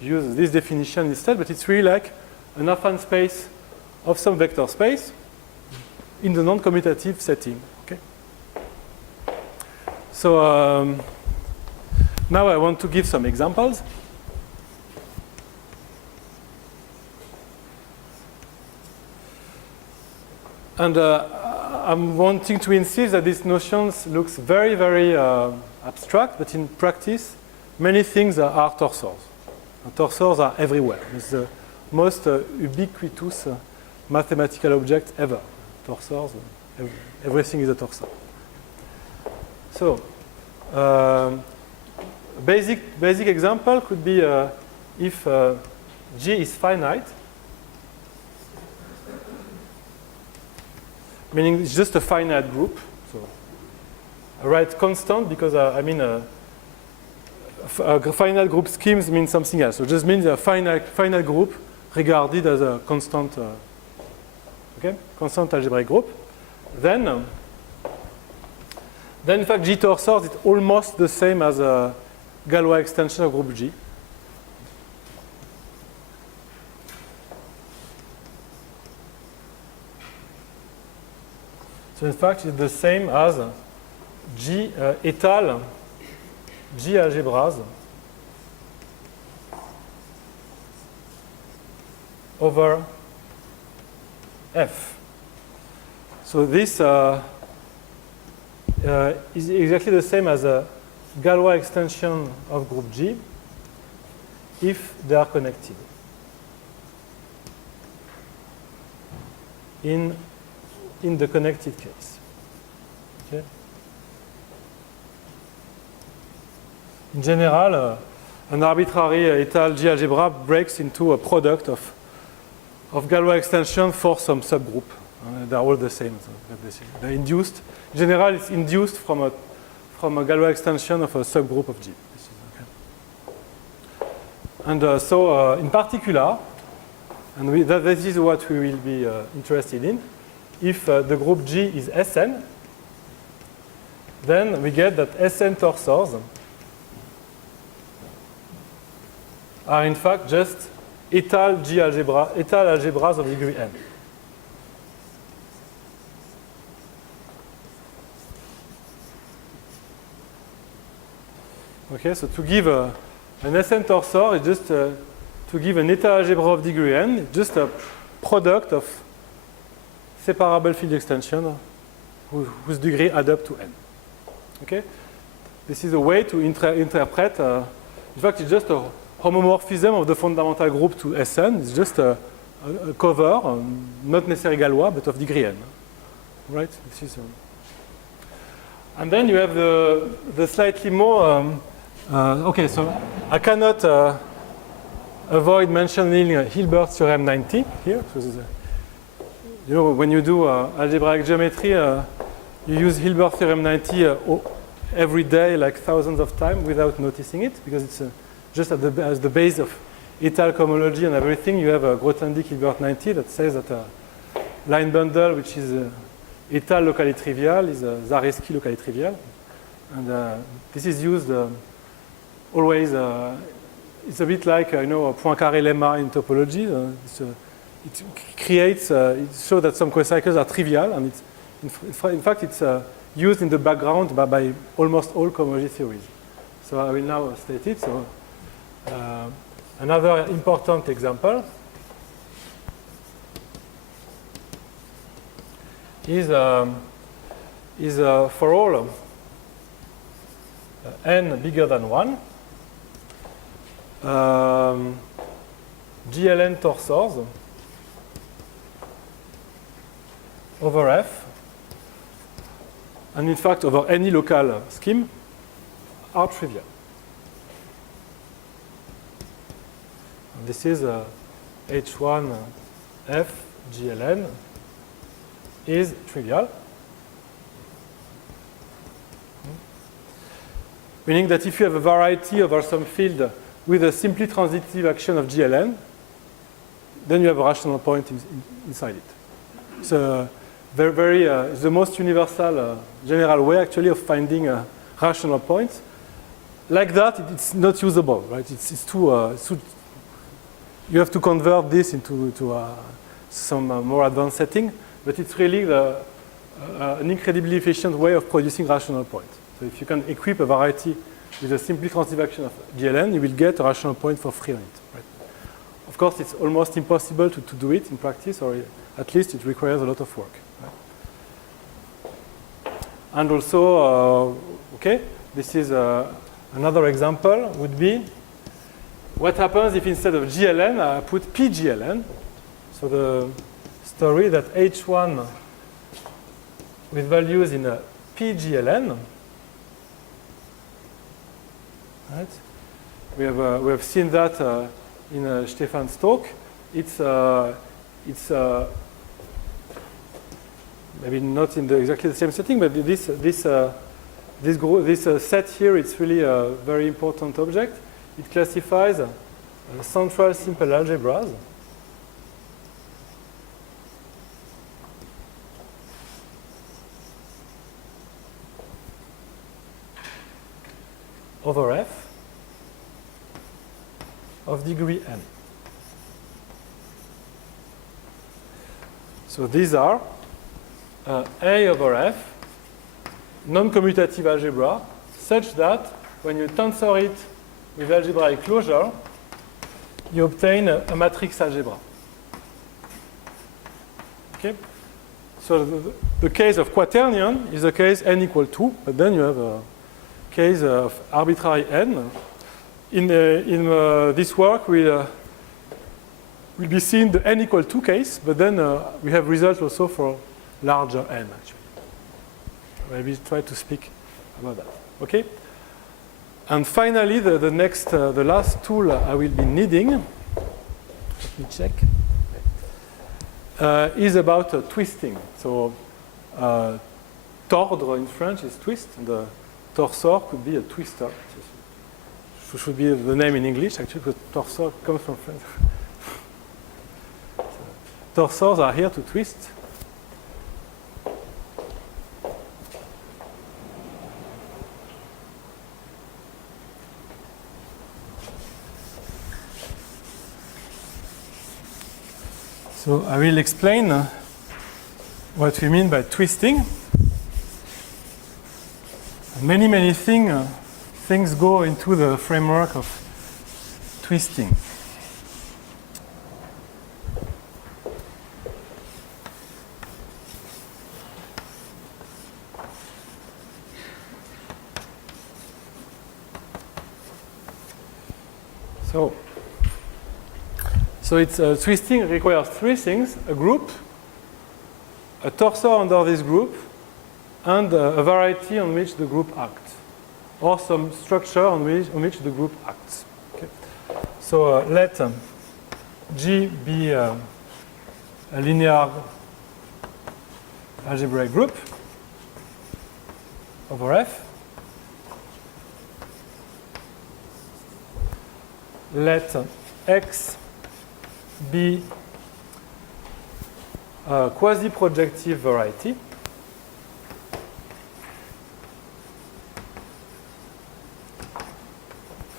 this definition instead, but it's really like an affine space of some vector space in the non-commutative setting. Okay. So now I want to give some examples. And I'm wanting to insist that these notions looks very, very abstract, but in practice, many things are torsors. And torsors are everywhere. It's the most ubiquitous mathematical object ever. Torsors, everything is a torsor. So, basic example could be if G is finite, meaning it's just a finite group. So I write constant because a finite group schemes means something else. So it just means a finite group regarded as a constant, constant algebraic group. Then in fact G torsors is almost the same as a Galois extension of group G. So in fact, it's the same as G étale G algebras over F. So this is exactly the same as a Galois extension of group G if they are connected in the connected case. Okay? In general, an arbitrary étale G algebra breaks into a product of Galois extension for some subgroup. They're all the same. So they're induced. In general, it's induced from a Galois extension of a subgroup of G. Okay. And so, in particular, and this is what we will be interested in. If the group G is Sn, then we get that Sn torsors are in fact just étale algebras of degree n. Okay, so to give an Sn torsor is just to give an étale algebra of degree n, just a product of separable field extension whose degree add up to n. Okay, this is a way to interpret. In fact, it's just a homomorphism of the fundamental group to Sn. It's just a cover, not necessarily Galois, but of degree n. Right? This is. And then you have the slightly more. Okay, so I cannot avoid mentioning Hilbert's theorem 90 here. So you know, when you do algebraic geometry, you use Hilbert theorem 90 every day, like thousands of times, without noticing it, because it's just as the base of étale cohomology and everything. You have a Grothendieck Hilbert 90 that says that a line bundle, which is étale locally trivial, is a Zariski locally trivial, and this is used always. It's a bit like a Poincaré lemma in topology. It creates, it shows that some cocycles are trivial, and it's, in fact, it's used in the background by almost all cohomology theories. So I will now state it. So another important example is for all n bigger than 1, GLN torsors over F, and in fact over any local scheme, are trivial. And this is H1 F GLN is trivial. Meaning that if you have a variety over some field with a simply transitive action of GLN, then you have a rational point inside it. So it's the most universal, general way actually of finding a rational point. Like that, it's not usable, right? It's too. You have to convert this into some more advanced setting, but it's really an incredibly efficient way of producing rational points. So if you can equip a variety with a simply transitive action of GLN, you will get a rational point for free on it. Right? Of course, it's almost impossible to do it in practice, or at least it requires a lot of work. Right? And also, okay, this is another example would be what happens if instead of GLN I put PGLN. So the story that H1 with values in a PGLN. Right? We have seen that in Stefan's talk. It's maybe not in exactly the same setting, but this set here, it's really a very important object. It classifies central simple algebras over F of degree n. So these are A over F, non-commutative algebra, such that when you tensor it with algebraic closure, you obtain a matrix algebra. Okay? So the case of quaternion is the case n equal 2, but then you have a case of arbitrary n. In this work, we'll be seeing the n equal 2 case, but then we have results also for larger n, actually. Maybe try to speak about that. Okay? And finally, the last tool I will be needing, let me check, is about twisting. So, tordre in French is twist, and the torsor could be a twister. It should be the name in English, actually, because torsor comes from French. So, torsors are here to twist. So I will explain what we mean by twisting. Many things go into the framework of twisting. So it's twisting requires three things: a group, a torsor under this group, and a variety on which the group acts, or some structure on which the group acts. Okay. So let G be a linear algebraic group over F. Let X be a quasi-projective variety.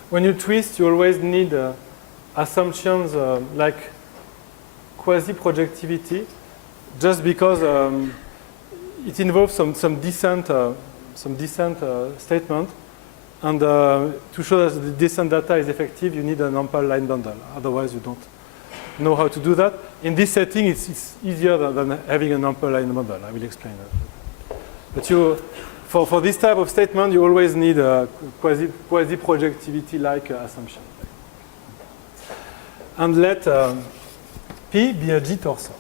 When you twist, you always need assumptions like quasi-projectivity, just because it involves some descent statement. And to show that the descent data is effective, you need an ample line bundle. Otherwise, you don't know how to do that. In this setting, it's easier than having an ample line bundle. I will explain that. But for this type of statement, you always need a quasi-projectivity-like assumption. And let P be a G-torsor.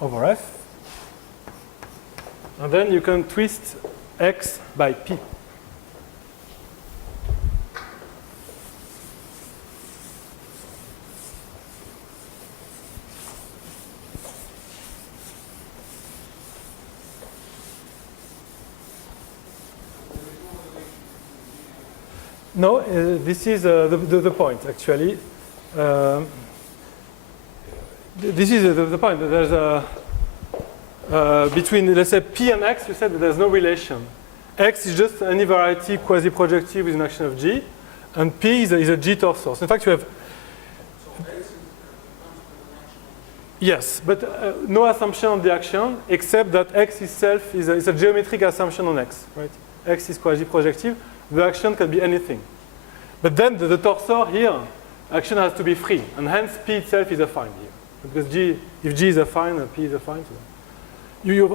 Over F. And then you can twist X by P. No, this is the point, actually. This is the point. There's between, let's say, P and X, you said that there's no relation. X is just any variety quasi-projective with an action of G, and P is a G-torsor. So in fact, you have... Yes, but no assumption on the action, except that X itself is a geometric assumption on X, right? X is quasi-projective. The action can be anything. But then the torsor here, action has to be free, and hence P itself is a find here. because if G is affine, P is affine. So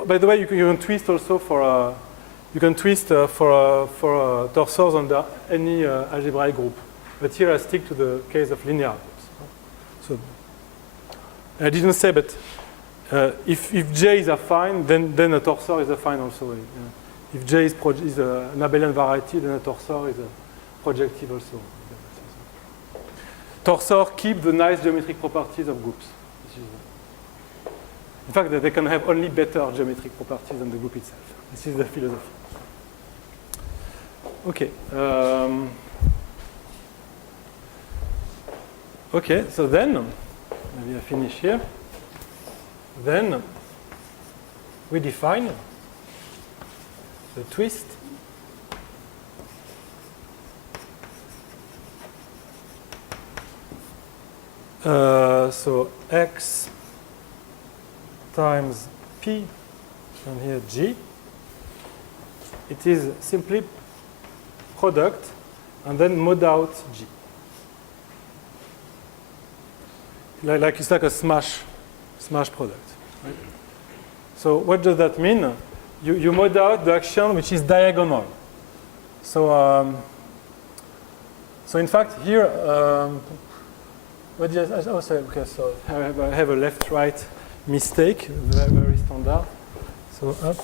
by the way, you can twist also for you can twist for torsors under any algebraic group. But here I stick to the case of linear groups. So I didn't say, but if J is affine, then a torsor is affine also. If J is an abelian variety, then a torsor is projective also. Torsor keep the nice geometric properties of groups. In fact, they can have only better geometric properties than the group itself. This is the philosophy. Okay. Okay, so then, maybe I finish here. Then we define the twist. So X times P, and here G. It is simply product and then mod out G. Like it's like a smash product. Right? So what does that mean? You mod out the action which is diagonal. So so in fact here, what did I say? Okay, so I have a left-right mistake, very standard. So up.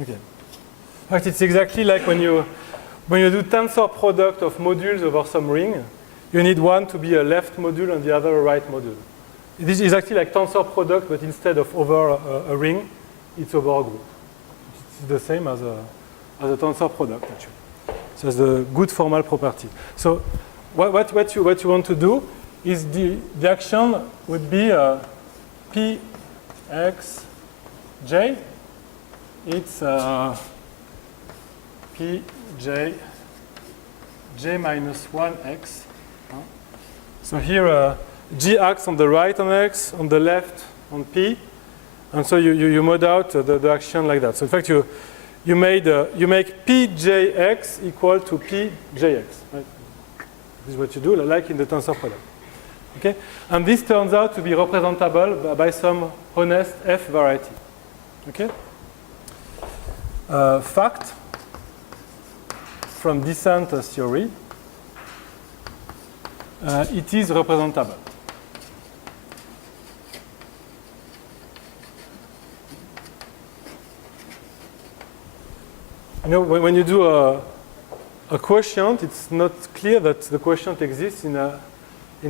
Okay. In fact, it's exactly like when you do tensor product of modules over some ring, you need one to be a left module and the other a right module. This is exactly like tensor product, but instead of over a ring, it's over a group. It's the same as a tensor product, actually. So it's a good formal property. So what you want to do is the action would be P x j. It's P j minus 1x. So here G acts on the right on x, on the left on P, and so you mod out the action like that. So in fact you make Pjx equal to Pjx. Right? This is what you do, like in the tensor product. Okay, and this turns out to be representable by some honest F variety. Okay. Fact from descent theory, it is representable. You know, when you do a quotient, it's not clear that the quotient exists in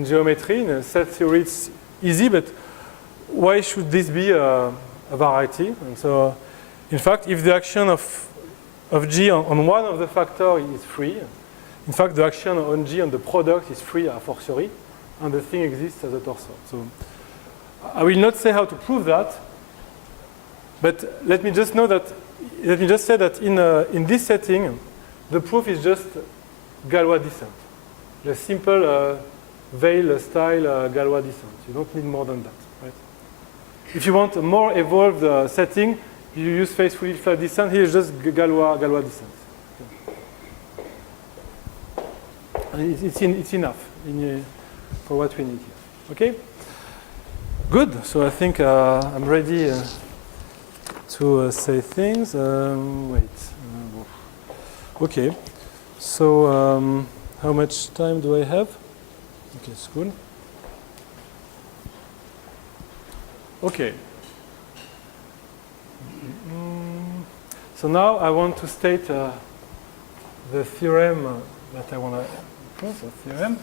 geometry. In a set theory, it's easy, but why should this be a variety? And so, in fact, if the action of G on one of the factors is free, in fact, the action on G on the product is free a fortiori, and the thing exists as a torsor. So I will not say how to prove that, but let me just say that in this setting, the proof is just Galois descent, the simple Weil style Galois descent. You don't need more than that, right? If you want a more evolved setting, you use faithfully flat descent. Here is just Galois descent. And it's enough for what we need here. Okay? Good. So I think I'm ready to say things. Wait. Okay. So how much time do I have? Okay, it's good. Okay. So now I want to state the theorem that I want to prove, the theorem.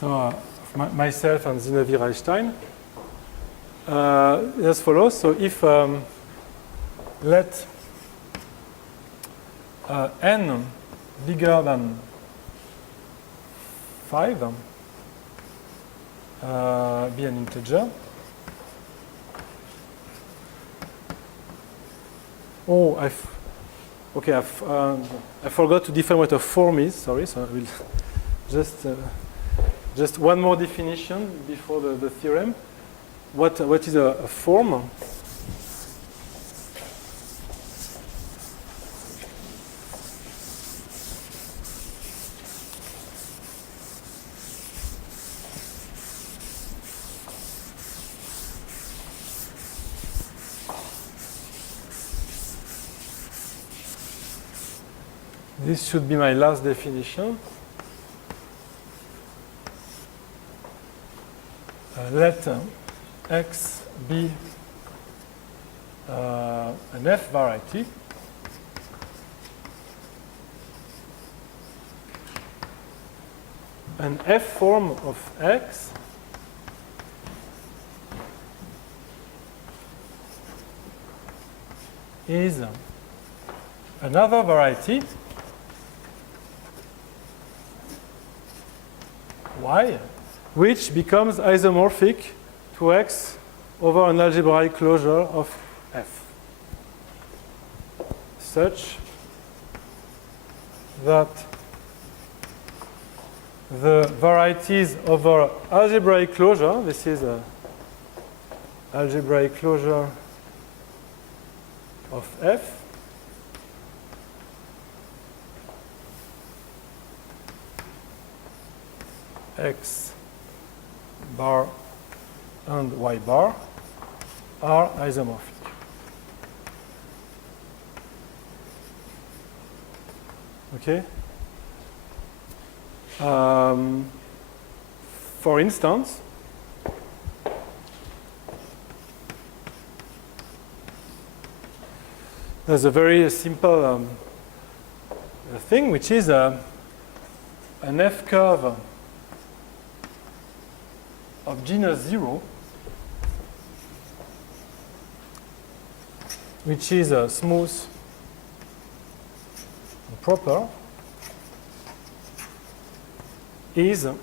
So myself and Zinoviev Einstein as follows. So if let n bigger than 5 be an integer. Oh, I forgot to define what a form is. Sorry, so I will just one more definition before the theorem. what is a form? This should be my last definition. Let X be an F variety an F form of X is another variety Y, which becomes isomorphic to X over an algebraic closure of F, such that the varieties over algebraic closure, this is a algebraic closure of F, X bar and Y bar are isomorphic. Okay? For instance, there's a very simple thing, which is an F curve of genus 0, which is smooth and proper, is an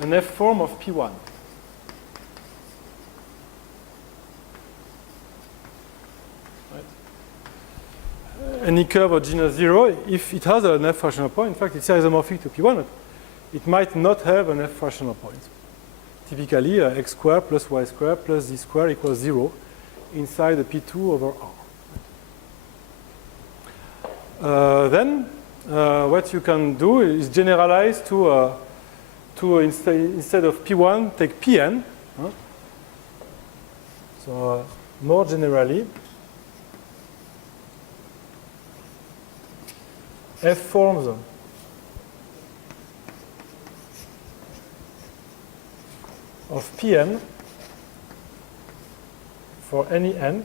F form of P1. Right? Any curve of genus 0, if it has an F rational point, in fact, it's isomorphic to P1, but it might not have an F rational point. Typically, x squared plus y squared plus z squared equals 0 inside the P2 over R. Then, what you can do is generalize to instead of P1, take Pn. So, more generally, F forms of Pn for any n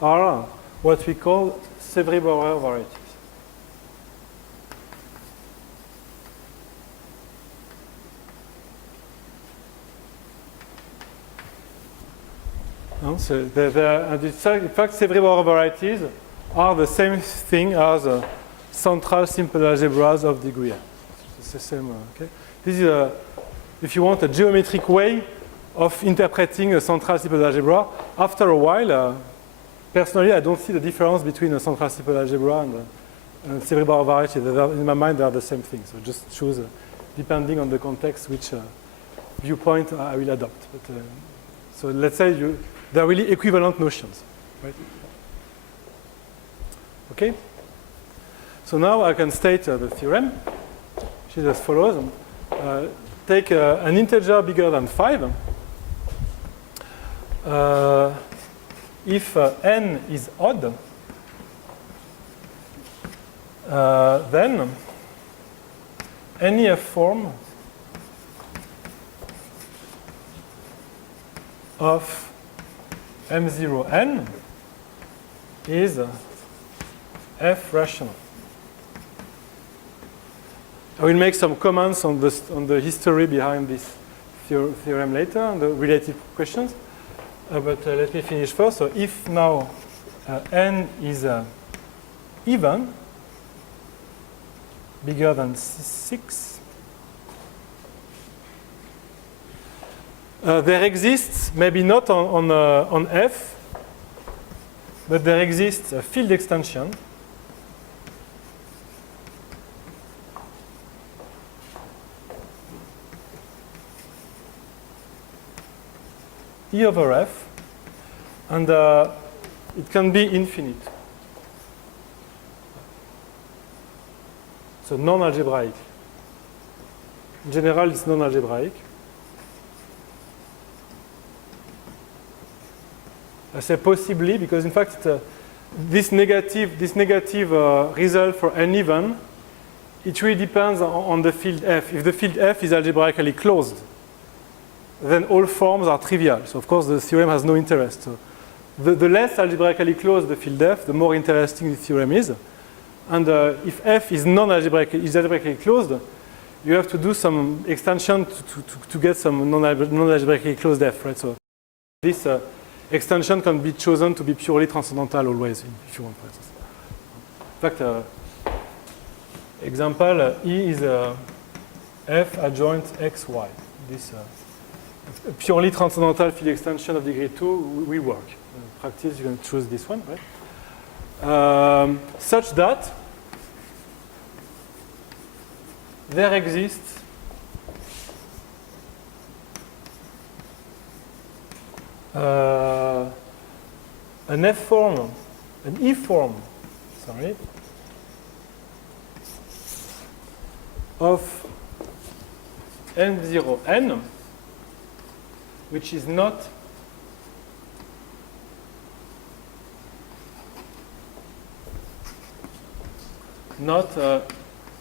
are what we call Sevry-Bauer varieties. So in fact, Sevry-Bauer varieties are the same thing as central simple algebras of degree n. It's the same. Okay. This is if you want a geometric way of interpreting a central simple algebra. After a while, personally, I don't see the difference between a central simple algebra and Sevry-Bauer variety. In my mind, they are the same thing. So just choose, depending on the context, which viewpoint I will adopt. But, so let's say they're really equivalent notions, right? Okay. So now I can state the theorem, which is as follows. Take an integer bigger than 5. If n is odd, then any F form of M0n is F rational. I will make some comments on the history behind this theorem later and the related questions. But let me finish first. So if now n is even, bigger than 6, there exists, maybe not on F, but there exists a field extension E over F, and it can be infinite. So non-algebraic. In general, it's non-algebraic. I say possibly because, in fact, this negative result for n even, it really depends on the field F. If the field F is algebraically closed, then all forms are trivial. So, of course, the theorem has no interest. So the less algebraically closed the field F, the more interesting the theorem is. And if F is algebraically closed, you have to do some extension to get some non-algebraically closed F, right? So this extension can be chosen to be purely transcendental always, if you want, for instance. In fact, example, E is F adjoint XY. This purely transcendental field extension of degree 2 will work. In practice, you can choose this one, right? Such that there exists an F form, an E form, sorry, of N0N, which is not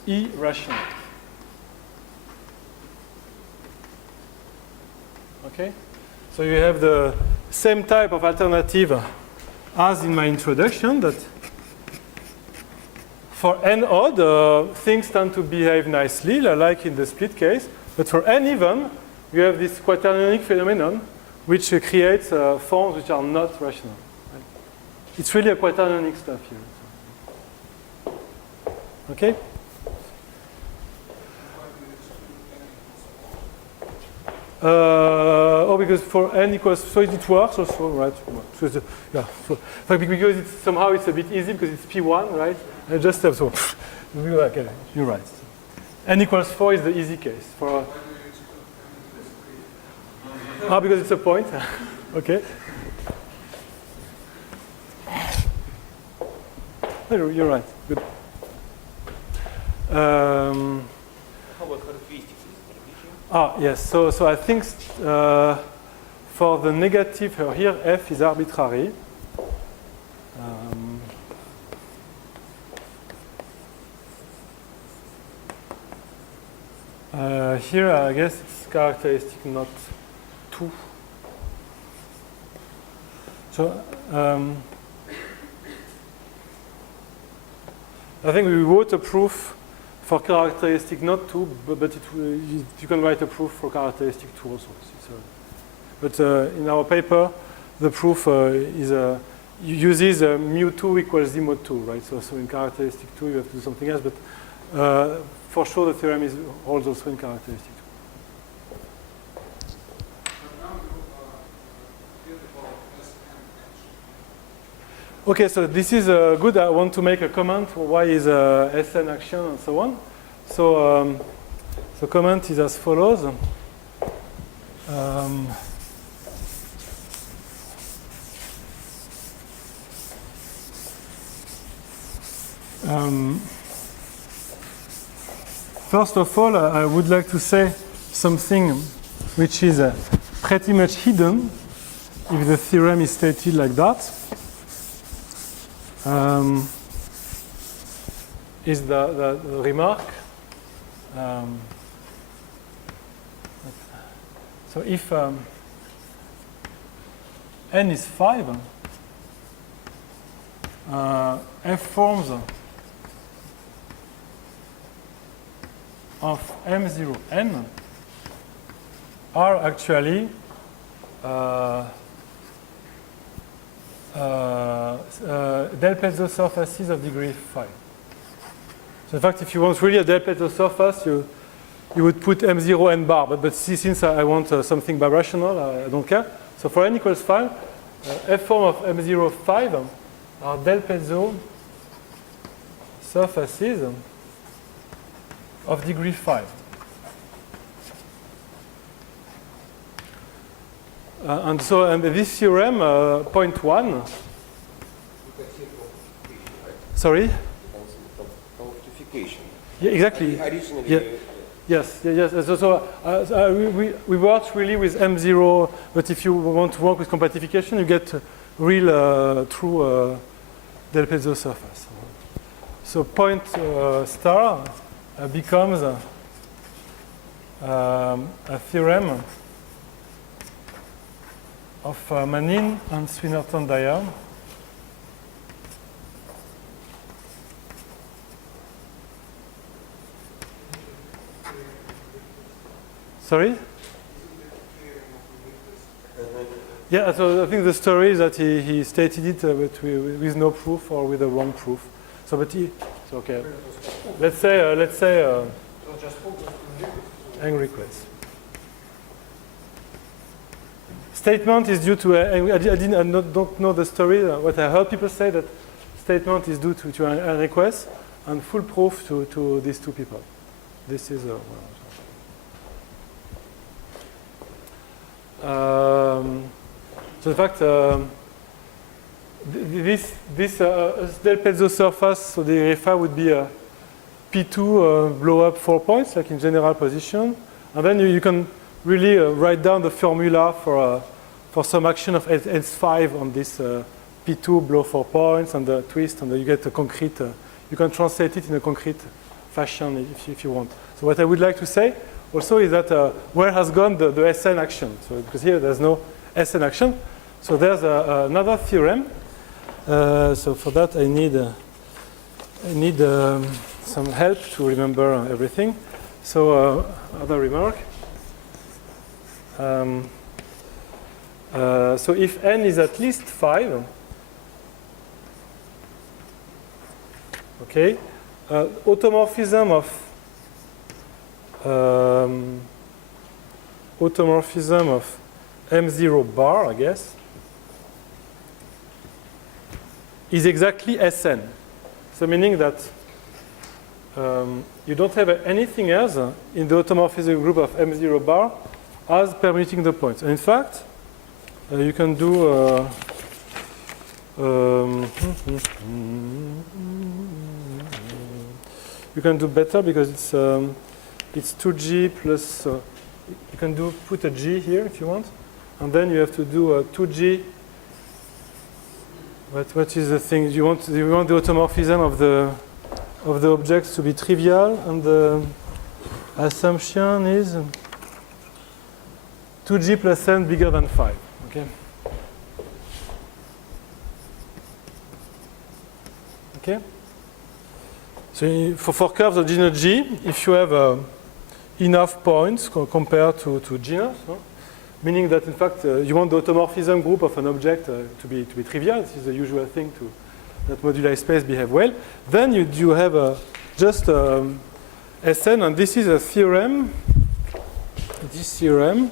irrational. Okay? So you have the same type of alternative as in my introduction, that for n odd, things tend to behave nicely, like in the split case. But for n even, you have this quaternionic phenomenon, which creates forms which are not rational. Right? It's really a quaternionic stuff here. Okay? Because for n equals, so it works also, right? So yeah, so because somehow it's a bit easy because it's P1, right? And just have so, okay, you're right. N equals 4 is the easy case for. Because it's a point. Okay. You're right. Good. How about characteristics? Yes. So I think for the negative here, F is arbitrary. Here, I guess it's characteristic not 2. So I think we wrote a proof for characteristic not 2, but you can write a proof for characteristic 2 also. But in our paper, the proof uses mu2 equals z mod 2, right? So in characteristic 2, you have to do something else, but for sure the theorem holds also in characteristic 2. Okay, so this is good. I want to make a comment. Why is SN action and so on? So the comment is as follows. First of all, I would like to say something which is pretty much hidden if the theorem is stated like that. Is the remark. So if n is 5, F forms of M0n are actually del Pezzo surfaces of degree 5. So in fact, if you want really a del Pezzo surface, you would put M0 n bar. But since I want something birational, I don't care. So for n equals 5, F form of M0 5 are del Pezzo surfaces of degree 5. And this theorem, point 1, You can see compactification, right? sorry? You can see compactification. Yeah, exactly. Additionally, Yeah. Yes, yes. We worked really with M0, but if you want to work with compactification, you get real true Del Pezzo surface. So point star becomes a theorem of Manin and Swinnerton-Dyer. Sorry? Yeah, so I think the story is that he stated it but with no proof or with a wrong proof. So, but so okay. Let's say So just focus on liquids. Enriquez. Statement is due to I don't know the story. What I heard people say that statement is due to Enriquez and full proof to these two people. This is so in fact this Del Pezzo surface, so the RFA would be a P2 blow up 4 points, like in general position, and then you can really write down the formula for some action of S5 on this P2 blow 4 points and the twist, and you get a concrete. You can translate it in a concrete fashion if you want. So what I would like to say also is that where has gone the SN action? So because here there's no SN action, so there's another theorem. So for that I need some help to remember everything. So other remark. So if n is at least 5, okay, automorphism of M0 bar, I guess, is exactly Sn. So meaning that you don't have anything else in the automorphism group of M0 bar as permitting the points. And in fact, you can do you can do better because it's 2G plus you can put a G here if you want, and then you have to do a 2G. What is the thing you want the automorphism of the objects to be trivial, and the assumption is 2G plus n bigger than 5. Okay. Okay. So for curves of genus G, if you have enough points compared to genus, meaning that in fact you want the automorphism group of an object to be trivial. This is the usual thing that moduli space behave well. Then you have just Sn, and this is a theorem. This theorem.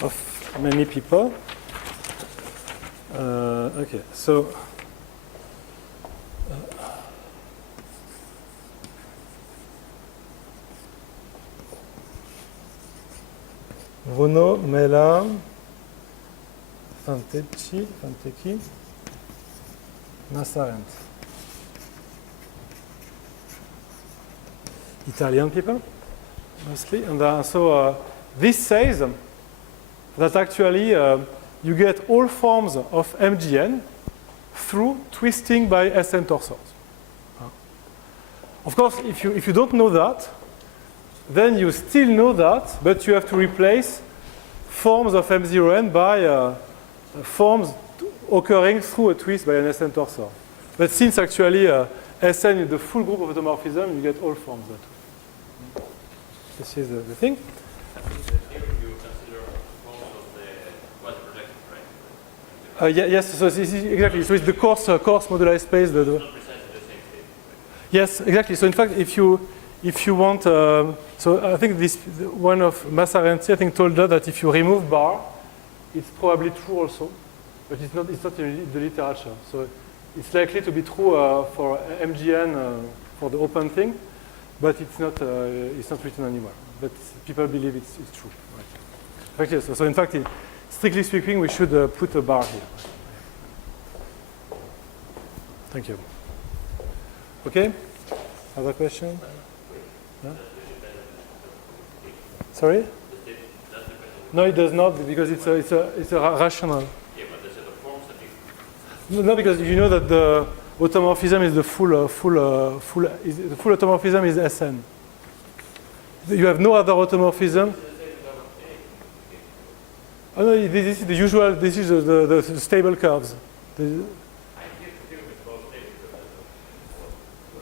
Of many people. Okay, so Bruno, Mela, Fantecchi, Massarent. Italian people, mostly. And so this says that actually you get all forms of MGN through twisting by SN torsors. Of course, if you don't know that, then you still know that, but you have to replace forms of M0n by forms occurring through a twist by an SN torsor. But since actually Sn is the full group of automorphism, you get all forms that way. This is the thing. Yes, so this is exactly. So it's the coarse moduli space. Yes, exactly. So in fact, if you want, so I think this one of Massarenti, I think, told us that if you remove bar, it's probably true also, but it's not in the literature. So it's likely to be true for MGN for the open thing, but it's not written anywhere. But people believe it's true. Right. In fact, yes, so in fact, strictly speaking, we should put a bar here. Thank you. Okay? Other question? No? Sorry? No, it does not, because it's a rational. Yeah, but there's other forms that you... No, because you know that the automorphism is the full automorphism is Sn. You have no other automorphism. Oh no, this is the usual. This is the stable curves.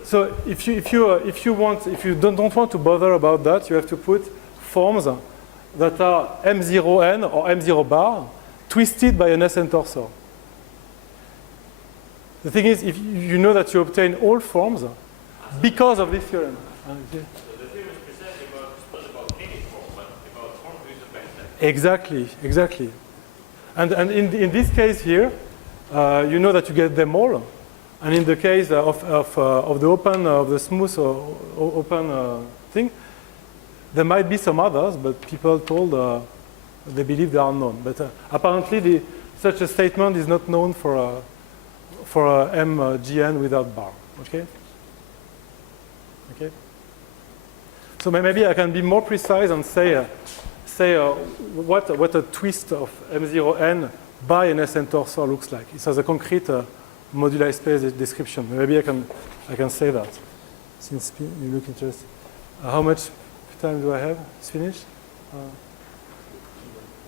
So if you don't want to bother about that, you have to put forms that are M0n or M0 bar twisted by an Sn torsor. The thing is, if you know that you obtain all forms because of this theorem. So the theorem is precisely about any form, but about form with a vector. Exactly. And in this case here, you know that you get them all. And in the case of the smooth or open thing, there might be some others, but people told they believe they are known. But apparently, such a statement is not known for MGN without bar. Okay. So maybe I can be more precise and say what a twist of M0n by an Sn torsor looks like. It has a concrete moduli space description. Maybe I can say that, since you look interested. How much time do I have? It's finished?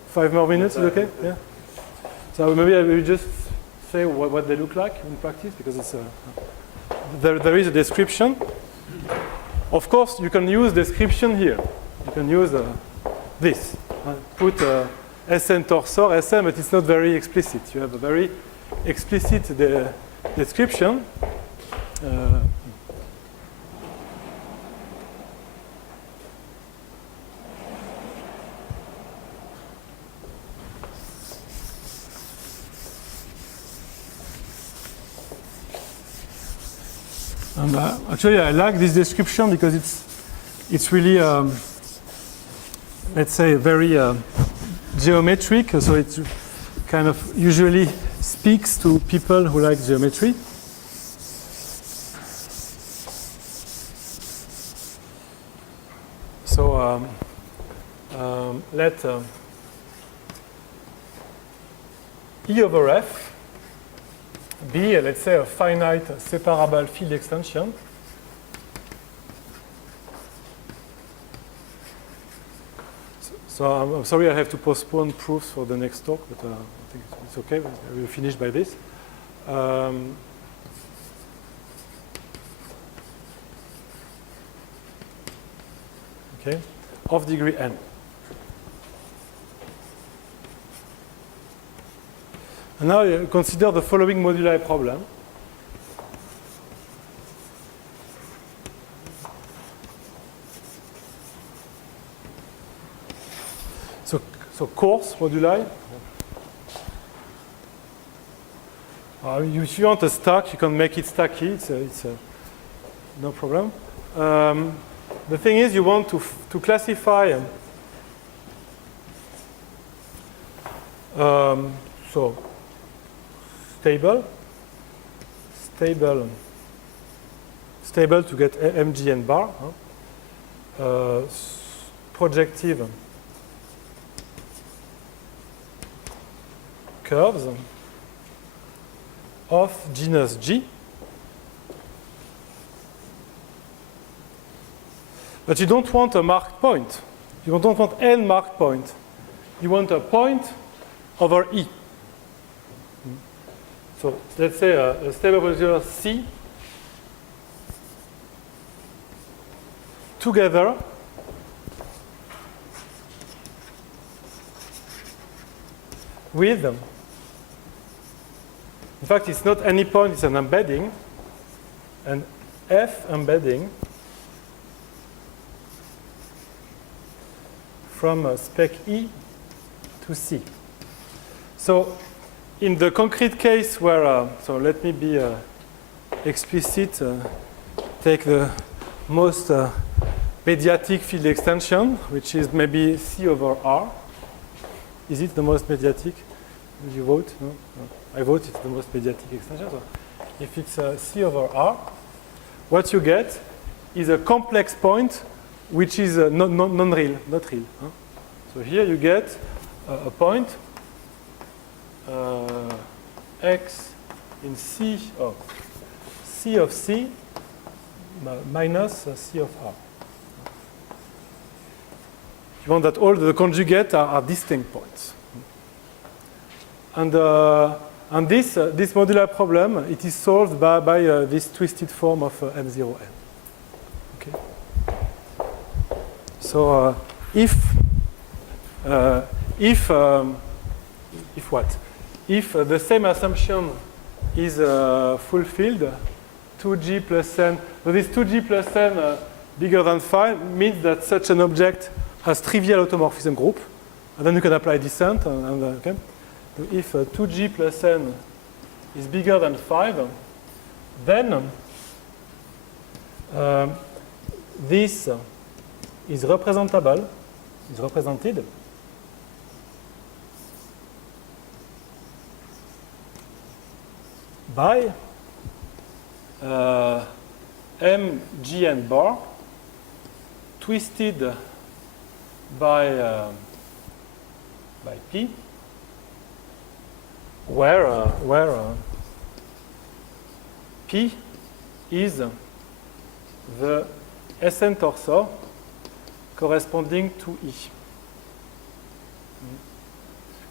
5 more minutes, is okay? Yeah. So maybe I will just say what they look like in practice, because it's there is a description. Of course, you can use description here. You can use this. Put Sn torsor, Sn, but it's not very explicit. You have a very explicit description. And actually, I like this description because it's really, let's say, very geometric. So it kind of usually speaks to people who like geometry. So let E over F be, let's say, a finite separable field extension. So I'm sorry I have to postpone proofs for the next talk, but I think it's okay. We will finish by this. Okay, of degree n. And now consider the following moduli problem. So coarse moduli. If you want a stack, you can make it stacky. It's no problem. The thing is, you want to classify. So stable to get MGN bar. Projective curves of genus G. But you don't want a marked point. You don't want n marked point. You want a point over E. So let's say a stable position C together with, in fact, it's not any point, it's an embedding, an F embedding from spec E to C. So in the concrete case where, so let me be explicit, take the most mediatic field extension, which is maybe C over R. Is it the most mediatic? Did you vote? No? No. I vote it's the most mediatic extension. So if it's C over R, what you get is a complex point which is non-real, not real. Huh? So here you get a point x in C of C minus C of R. You want that all the conjugate are distinct points. And this modular problem, it is solved by this twisted form of M0n. Okay. So if what? If the same assumption is fulfilled, 2g plus n. So this 2g plus n bigger than 5 means that such an object has trivial automorphism group, and then you can apply descent. Okay. So if 2g plus n is bigger than 5, then this is representable, is represented by mgn bar twisted by p, where p is the SN torsor corresponding to E.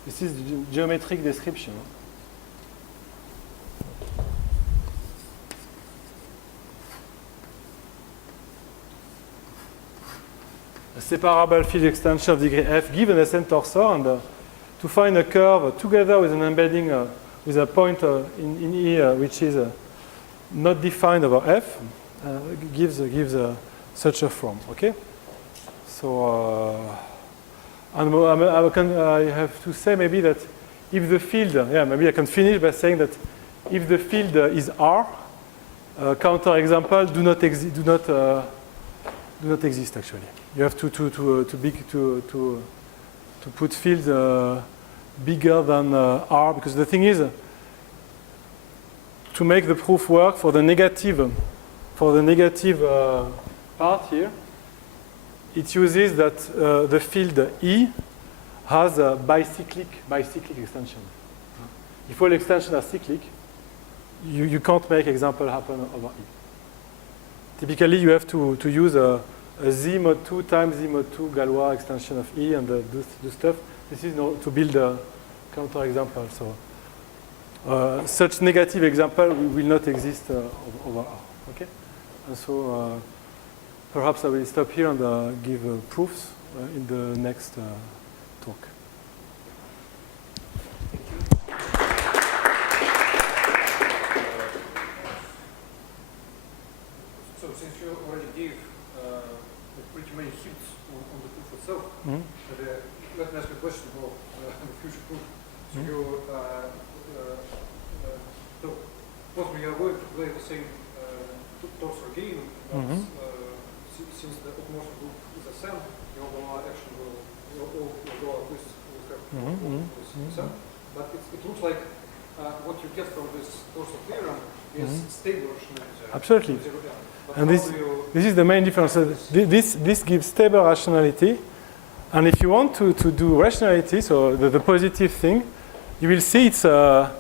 This is the geometric description. A separable field extension of degree f given a SN torsor, and to find a curve together with an embedding with a point in E which is not defined over f gives such a form. Okay. So I have to say maybe that if the field, maybe I can finish by saying that if the field is R, counterexample do not exist actually. You have to put fields bigger than R, because the thing is, to make the proof work for the negative part here, it uses that the field E has a bicyclic extension. If all extensions are cyclic, you can't make example happen over E. Typically, you have to use a Z mod 2 times Z mod 2 Galois extension of E and do stuff. This is to build a counterexample. So such negative example will not exist over R. Okay, and so perhaps I will stop here and give proofs in the next talk. So since you already gave pretty many hints on the proof itself, let me ask you a question about the future proof. So you, so possibly you are going to play the same torsor game, but since the automorphic group is a SEM, your Galois action will, your Galois twist will have SEM. But it looks like what you get from this torsor theorem is stable rationality. Absolutely. And this is the main difference. So this gives stable rationality. And if you want to do rationality, so the positive thing, you will see it's a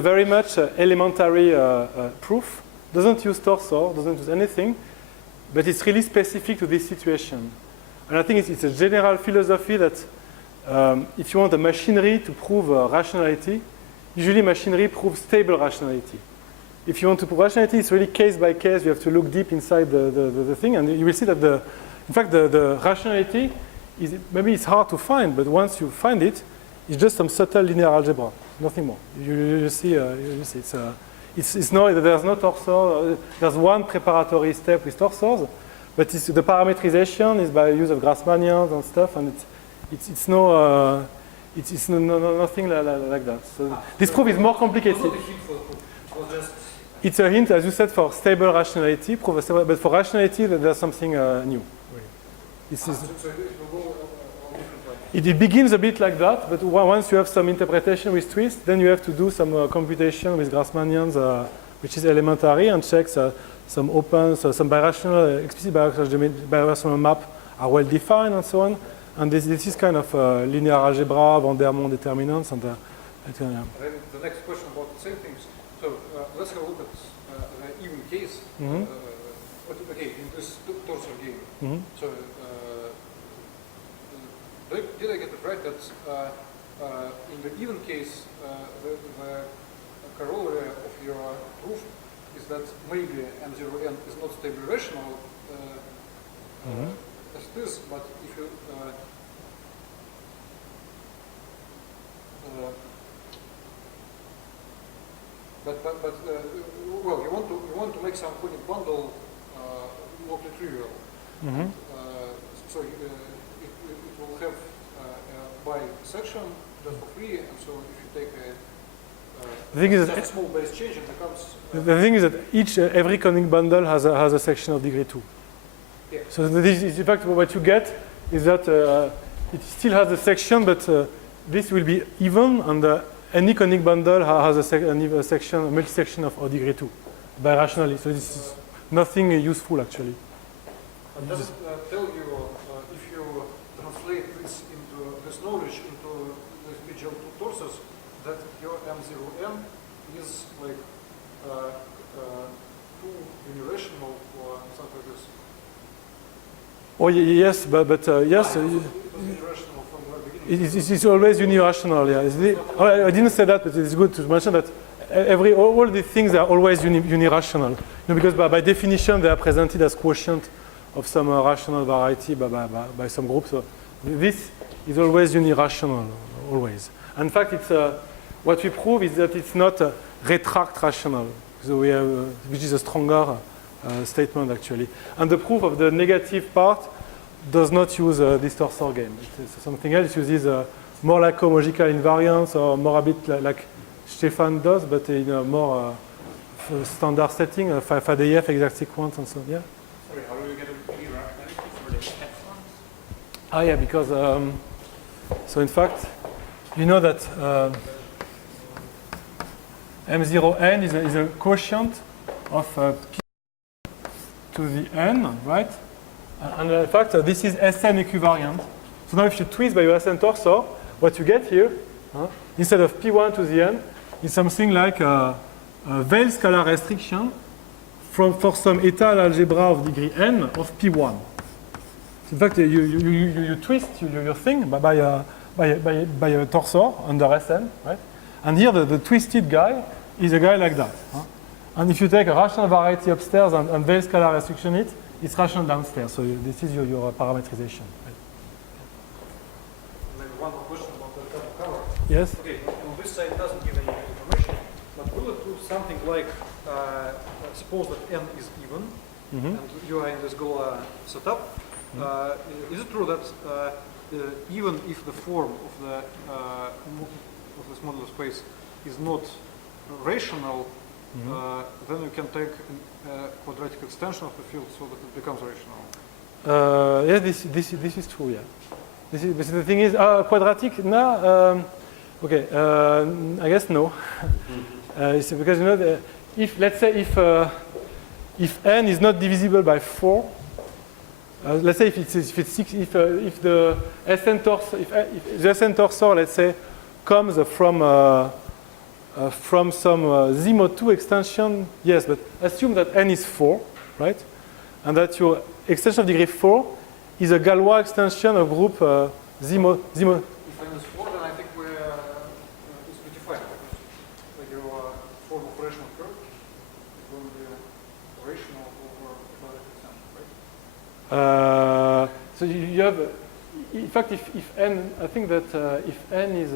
very much elementary proof. Doesn't use torsor, doesn't use anything, but it's really specific to this situation. And I think it's a general philosophy that if you want a machinery to prove rationality, usually machinery proves stable rationality. If you want to prove rationality, it's really case by case. You have to look deep inside the thing, and you will see that in fact the rationality is, maybe it's hard to find, but once you find it, it's just some subtle linear algebra, nothing more. You see it's no, there's no torsor. There's one preparatory step with torsors, but the parametrization is by use of Grassmannians and stuff, and it's nothing like that. So this proof is more complicated. It was not a hint for the proof. It was just it's a hint, as you said, for stable rationality, proof of stable, but for rationality, there's something new. This is, So it will go on different lines. it begins a bit like that, but once you have some interpretation with twist, then you have to do some computation with Grassmannians, which is elementary, and checks some opens, some birational, explicit birational map are well defined and so on. And this is kind of linear algebra, Van der Monde determinants, and Then the next question about the same things. So let's have a look at the even case. Mhm. Okay, in this torsor game. Mhm. So did I get it right that in the even case, the corollary of your proof is that maybe M0n is not stably rational as it is, but if you well, you want to make some conic bundle locally trivial. Mhm. So it will have a bisection just for free, and so if you take The thing is just that a small base change, it becomes the thing is that every conic bundle has a section of degree 2. Yeah. So this is in fact what you get is that it still has a section, but this will be even, and any conic bundle has a section, a multi-section of degree 2 birationally. So this is nothing useful actually. And does it tell you if you translate this into this knowledge into the BGL2 torsors that your M0n is like too unirational or something like this? Oh yes, but yes. It was unirational from the beginning. It's always unirational, yeah. I didn't say that, but it's good to mention that all these things are always unirational. Because by definition, they are presented as quotient of some rational variety by some group. So this is always unirational, always. In fact, it's, what we prove is that it's not retract rational, so we have, which is a stronger statement, actually. And the proof of the negative part does not use this torsor game. It's something else. It uses more like homological invariance or more a bit like Stefan does, but in a more standard setting, Faddeev, exact sequence, and so on. Yeah. Sorry, how do you get a irrationality for the epsilons? Ah, yeah, because so in fact, you know that M0n is a quotient of p to the n, right? And in fact, this is Sn equivariant. So now if you twist by your Sn torsor, what you get here, instead of p1 to the n, is something like a Veil scalar restriction for some étal algebra of degree n of p1. In fact, you twist your thing by a torsor under Sn, right? And here the twisted guy is a guy like that. And if you take a rational variety upstairs and Veil scalar restriction it's rational downstairs. So this is your parametrization. Right? Maybe one more question about the cover. Yes? Okay, on this side it doesn't give any information, but will it do something like, suppose that n is even, and you are in this Gola setup, is it true that even if the form of this modular space is not rational, then you can take a quadratic extension of the field so that it becomes rational? Yeah, this is true, yeah. But the thing is, quadratic, no, okay, I guess no. It's because, you know, if, let's say if n is not divisible by 4, let's say if the Sn torsor, if the Sn torsor, let's say, comes from some Z-mod2 extension, yes, but assume that n is 4, right? And that your extension of degree 4 is a Galois extension of group Z-mod. If n is 4, then I think it's pretty fine. Like your form of rational curve is going to be rational over quadratic extension, right? So you have, in fact, if n, I think that if n is,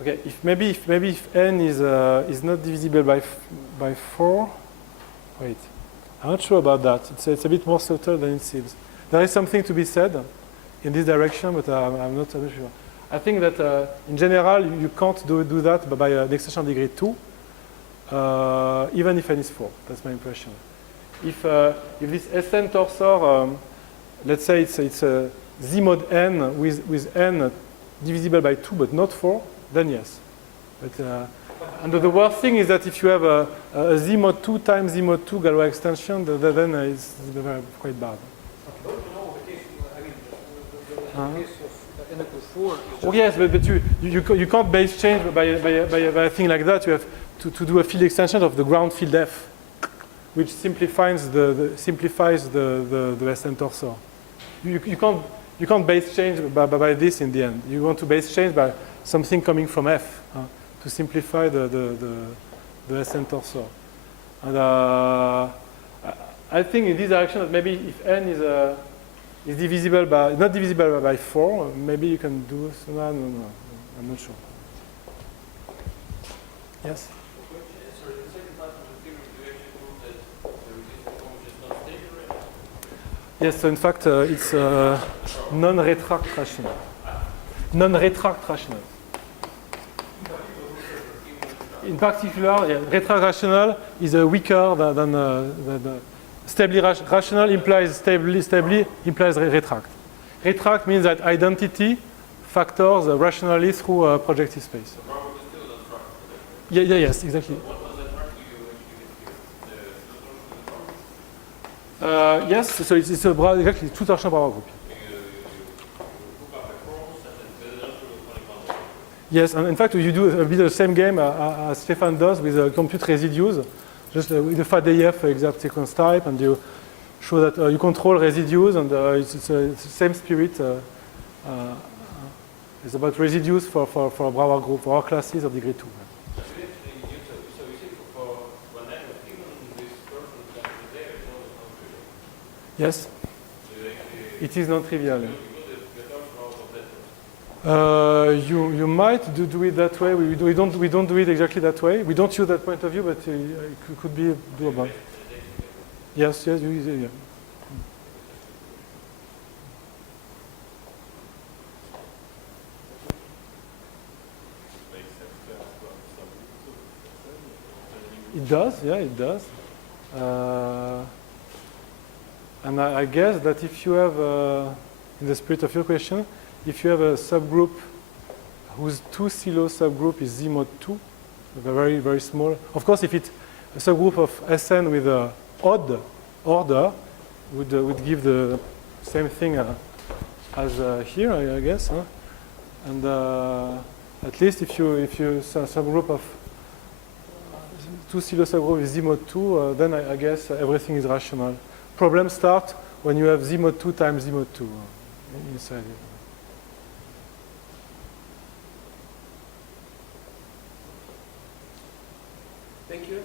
okay, if n is not divisible by 4, wait, I'm not sure about that. It's a bit more subtle than it seems. There is something to be said in this direction, but I'm not sure. I think that in general you can't do that by the extension of degree 2. even if n is 4. That's my impression. If this Sn torsor, let's say it's a Z mod n with n divisible by 2 but not 4, then yes. But, and the worst thing is that if you have a Z mod 2 times Z mod 2 Galois extension, then it's quite bad. Don't you know the case, I mean, the case of n equals 4 is just... Oh yes, but you can't base change by a thing like that. You have to do a field extension of the ground field F, which simplifies the Sn torsor. You can't base change by this in the end. You want to base change by something coming from F to simplify the Sn torsor. And I think in this direction that maybe if n is divisible by not divisible by 4, maybe you can do no, I'm not sure. Yes. Sorry, the second part of the theory, do you actually prove that the resistive form is not stable right now? Yes, so in fact it's non-retract rational. Non-retract rational. In particular, yeah, retract rational is weaker than the stably rational implies stably implies retract. Retract means that identity factors rationally through a projective space. So Bravo is still not structured. Yes, exactly. What was that part you actually get here? The torsion of the Bravo? Yes, so it's exactly two torsion Bravo group. You hook up a cross and then build it up to the 21. Yes, and in fact you do a bit the same game as Stefan does with compute residues, just with the FADEIF exact sequence type, and you show that you control residues, and it's the same spirit. It's about residues for a Brauer group, for our classes of degree 2. So you see for when n is given, this torsion is actually there, it's always not trivial. Yes, So you actually it is non-trivial. you put the torsion out of that torsion. You might do it that way. We don't do it exactly that way. We don't use that point of view, but it could be doable. Yes, you use it. Yeah. It does, yeah, it does. And I guess that if you have, in the spirit of your question, if you have a subgroup whose 2 silo subgroup is Z mod 2, very, very small. Of course, if it's a subgroup of Sn with a odd order, would give the same thing as here, I guess. Huh? And at least if you subgroup of 2 silo subgroup is Z mod 2, then I guess everything is rational. Problems start when you have Z mod 2 times Z mod 2 inside it. Thank you.